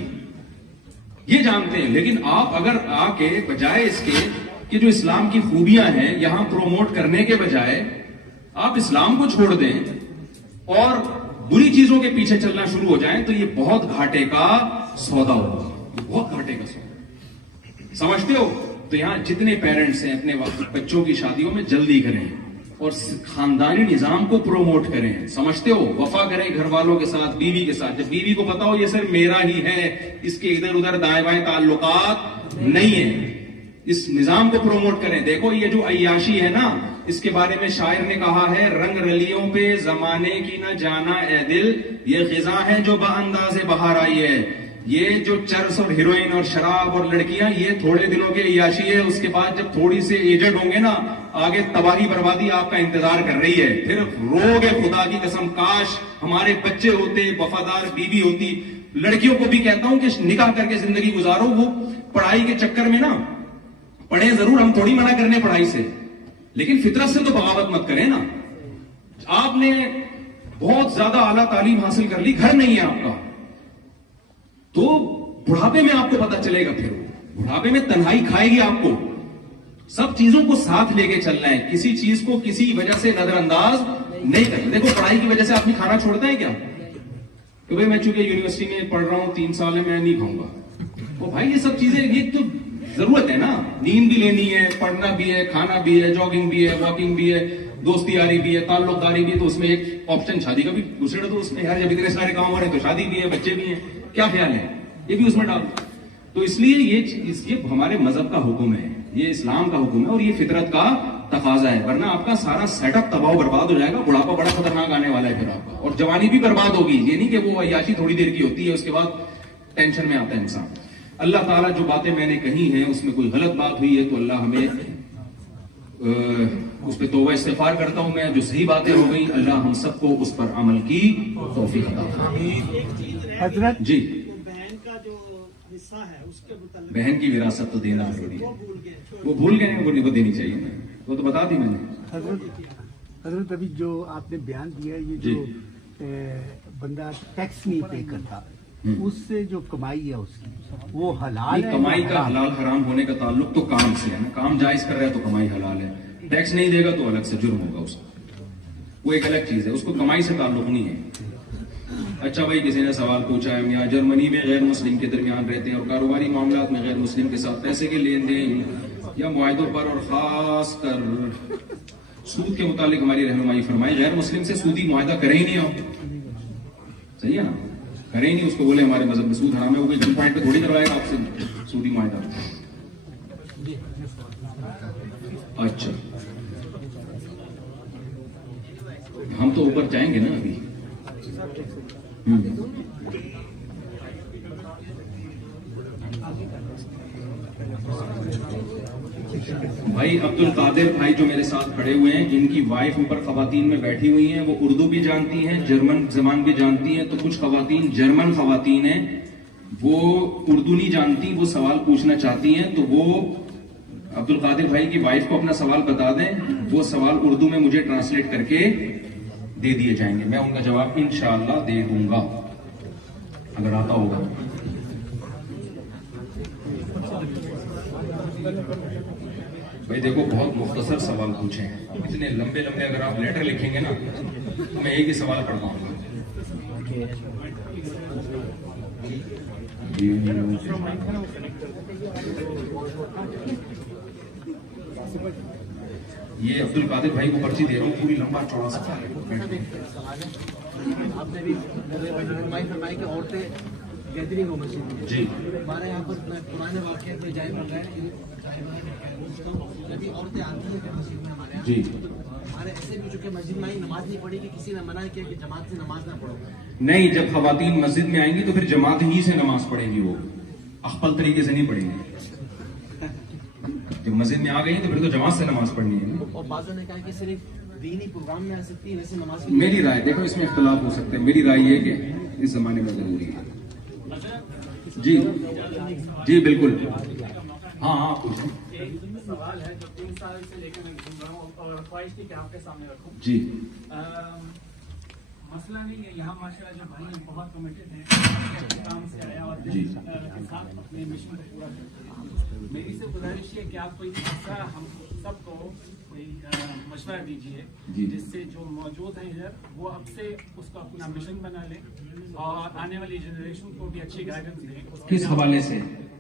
یہ جانتے ہیں. لیکن آپ اگر آ کے بجائے اس کے کہ جو اسلام کی خوبیاں ہیں یہاں پروموٹ کرنے کے بجائے آپ اسلام کو چھوڑ دیں اور بری چیزوں کے پیچھے چلنا شروع ہو جائیں تو یہ بہت گھاٹے کا سودا ہوگا, بہت گھاٹے کا سودا. سمجھتے ہو؟ تو یہاں جتنے پیرنٹس ہیں اپنے بچوں کی شادیوں میں جلدی کریں, اور خاندانی نظام کو پروموٹ کریں. سمجھتے ہو, وفا کریں گھر والوں کے ساتھ, بیوی کے ساتھ. جب بیوی کو پتا ہو یہ صرف میرا ہی ہے, اس کے ادھر ادھر دائیں بائیں تعلقات نہیں ہیں, اس نظام کو پروموٹ کریں. دیکھو یہ جو عیاشی ہے نا, اس کے بارے میں شاعر نے کہا ہے, رنگ رلیوں پہ زمانے کی نہ جانا اے دل, یہ خزاں ہے جو بانداز بہار آئی ہے. یہ جو چرس اور ہیروئن اور شراب اور لڑکیاں, یہ تھوڑے دنوں کے عیاشی ہے. اس کے بعد جب تھوڑی سے ایجڈ ہوں گے نا, آگے تباہی بربادی آپ کا انتظار کر رہی ہے. پھر رو گے خدا کی قسم, کاش ہمارے بچے ہوتے, وفادار بیوی ہوتی. لڑکیوں کو بھی کہتا ہوں کہ نکاح کر کے زندگی گزارو. وہ پڑھائی کے چکر میں نا, پڑھیں ضرور, ہم تھوڑی منع کرنے پڑھائی سے, لیکن فطرت سے تو بغاوت مت کریں نا. آپ نے بہت زیادہ اعلیٰ تعلیم حاصل کر لی, گھر نہیں ہے آپ کا, تو بڑھاپے میں آپ کو پتا چلے گا. پھر بڑھاپے میں تنہائی کھائے گی آپ کو. سب چیزوں کو ساتھ لے کے چلنا ہے, کسی چیز کو کسی وجہ سے نظر انداز نہیں کرنا. دیکھو پڑھائی کی وجہ سے آدمی کھانا چھوڑتا ہے کیا, کہ بھائی میں چونکہ یونیورسٹی میں پڑھ رہا ہوں 3 سال ہے, میں نہیں کھاؤں گا. وہ بھائی یہ سب چیزیں, یہ تو ضرورت ہے نا. نیند بھی لینی ہے, پڑھنا بھی ہے, کھانا بھی ہے, جاگنگ بھی ہے, واکنگ بھی ہے, دوستی یاری بھی ہے, تعلق داری بھی ہے. تو اس میں ایک آپشن شادی کا بھی دوسرے, تو اس میں یار جب اتنے سارے کام ہو رہے ہیں تو شادی بھی ہے, بچے بھی ہیں, کیا خیال ہے, یہ بھی اس میں ڈال. تو اس لیے یہ ہمارے مذہب کا حکم ہے, یہ اسلام کا حکم ہے, اور یہ فطرت کا تقاضا ہے. ورنہ آپ کا سارا سیٹ اپ تباہ و برباد ہو جائے گا. بڑھاپا بڑا خطرناک آنے والا ہے پھر آپ کا, اور جوانی بھی برباد ہوگی. یہ نہیں کہ وہ عیاشی تھوڑی دیر کی ہوتی ہے, اس کے بعد ٹینشن میں آتا ہے انسان. اللہ تعالیٰ جو باتیں میں نے کہی ہیں اس میں کوئی غلط بات ہوئی ہے تو اللہ ہمیں اس پہ توبہ استغفار کرتا ہوں میں. جو صحیح باتیں ہو گئی, اللہ ہم سب کو اس پر عمل کی توفیق عطا فرمائے. حضرت جی, بہن کا جو حصہ ہے اس کے متعلق بہن کی وراثت تو دینا ضروری ہے. وہ بھول گئے ہیں, وہ دینی چاہیے, وہ تو بتا دی میں نے. حضرت ابھی جو آپ نے بیان دیا, یہ جی. جو بندہ ٹیکس نہیں پے کرتا, اس سے جو کمائی ہے اس کی, وہ حلال ہے. کمائی کا حلال حرام ہونے کا تعلق تو کام سے ہے نا. کام جائز کر رہا ہے تو کمائی حلال ہے. ٹیکس نہیں دے گا تو الگ سے جرم ہوگا اس کا, وہ ایک الگ چیز ہے, اس کو کمائی سے تعلق نہیں ہے. اچھا بھائی, کسی نے سوال پوچھا ہے, یا جرمنی میں غیر مسلم کے درمیان رہتے ہیں اور کاروباری معاملات میں غیر مسلم کے ساتھ پیسے کے لین دین یا معاہدوں پر, اور خاص کر سود کے متعلق ہماری رہنمائی فرمائی. غیر مسلم سے سودی معاہدہ کریں ہی نہیں آپ, صحیح ہے نا, کریں ہی نہیں. اس کو بولے ہمارے مذہب میں سود حرام ہے, وہ کوئی گن پوائنٹ پہ تھوڑی کروائے گا آپ سے سودی معاہدہ. اچھا, ہم تو اوپر جائیں گے نا ابھی. بھائی عبد القادر بھائی جو میرے ساتھ کھڑے ہوئے ہیں, ان کی وائف اوپر خواتین میں بیٹھی ہوئی ہیں. وہ اردو بھی جانتی ہیں, جرمن زبان بھی جانتی ہیں. تو کچھ خواتین جرمن خواتین ہیں, وہ اردو نہیں جانتی, وہ سوال پوچھنا چاہتی ہیں. تو وہ عبد القادر بھائی کی وائف کو اپنا سوال بتا دیں, وہ سوال اردو میں مجھے ٹرانسلیٹ کر کے دے دیے جائیں گے. میں ان کا جواب انشاءاللہ دے دوں گا اگر آتا ہوگا. بھائی دیکھو, بہت مختصر سوال پوچھے ہیں. اتنے لمبے لمبے اگر آپ لیٹر لکھیں گے نا تو میں ایک ہی سوال پڑھ پاؤں گا. یہ عبد القادر بھائی کو پرچی دے رہا ہوں, پوری لمبا چوڑا سوال ہے. آپ نے بھی رہنمائی فرمائی کہ عورتیں گیدرنگ ہو مسجد میں. جی, ہمارے یہاں پر پرانے واقعات میں جائے بن رہا ہے, جبھی عورتیں آتی ہیں مسجد میں ہمارے یہاں, جی. ہمارے ایسے بھی چونکہ مسجد میں نماز نہیں پڑھی کہ کسی نے منع کیا کہ جماعت سے نماز نہ پڑھو. نہیں, جب خواتین مسجد میں آئیں گی تو پھر جماعت ہی سے نماز پڑھیں گی, وہ اخپل طریقے سے نہیں پڑھیں گی. جب مسجد میں آ گئی تو پھر تو جماعت سے نماز پڑھنی ہے. اور بعضوں نے کہا کہ صرف دینی پروگرام میں آ سکتی ہے, ویسے نماز. میری رائے, دیکھو اس میں اختلاف ہو سکتے ہیں, میری رائے یہ کہ اس زمانے میں ضروری ہے. جی جی بالکل, ہاں ہاں سوال ہے جو 3 سال سے لے کر میں گھوم رہا ہوں اور خواہش تھی کہ آپ کے سامنے رکھوں. جی. مسئلہ نہیں ہے, یہاں ماشاءاللہ جو بھائی ہیں بہت کمیٹڈ ہیں, کام سے آیا اور جی. کے ساتھ اپنے مشن کو پورا کرتے ہیں. میری سے گزارش ہے کہ آپ کوئی ایسا ہم سب کو کوئی مشورہ دیجیے جس سے جو موجود ہیں ادھر وہ اب سے اس کو اپنا مشن بنا لیں اور آنے والی جنریشن کو بھی اچھی گائیڈنس دیں. کس حوالے سے؟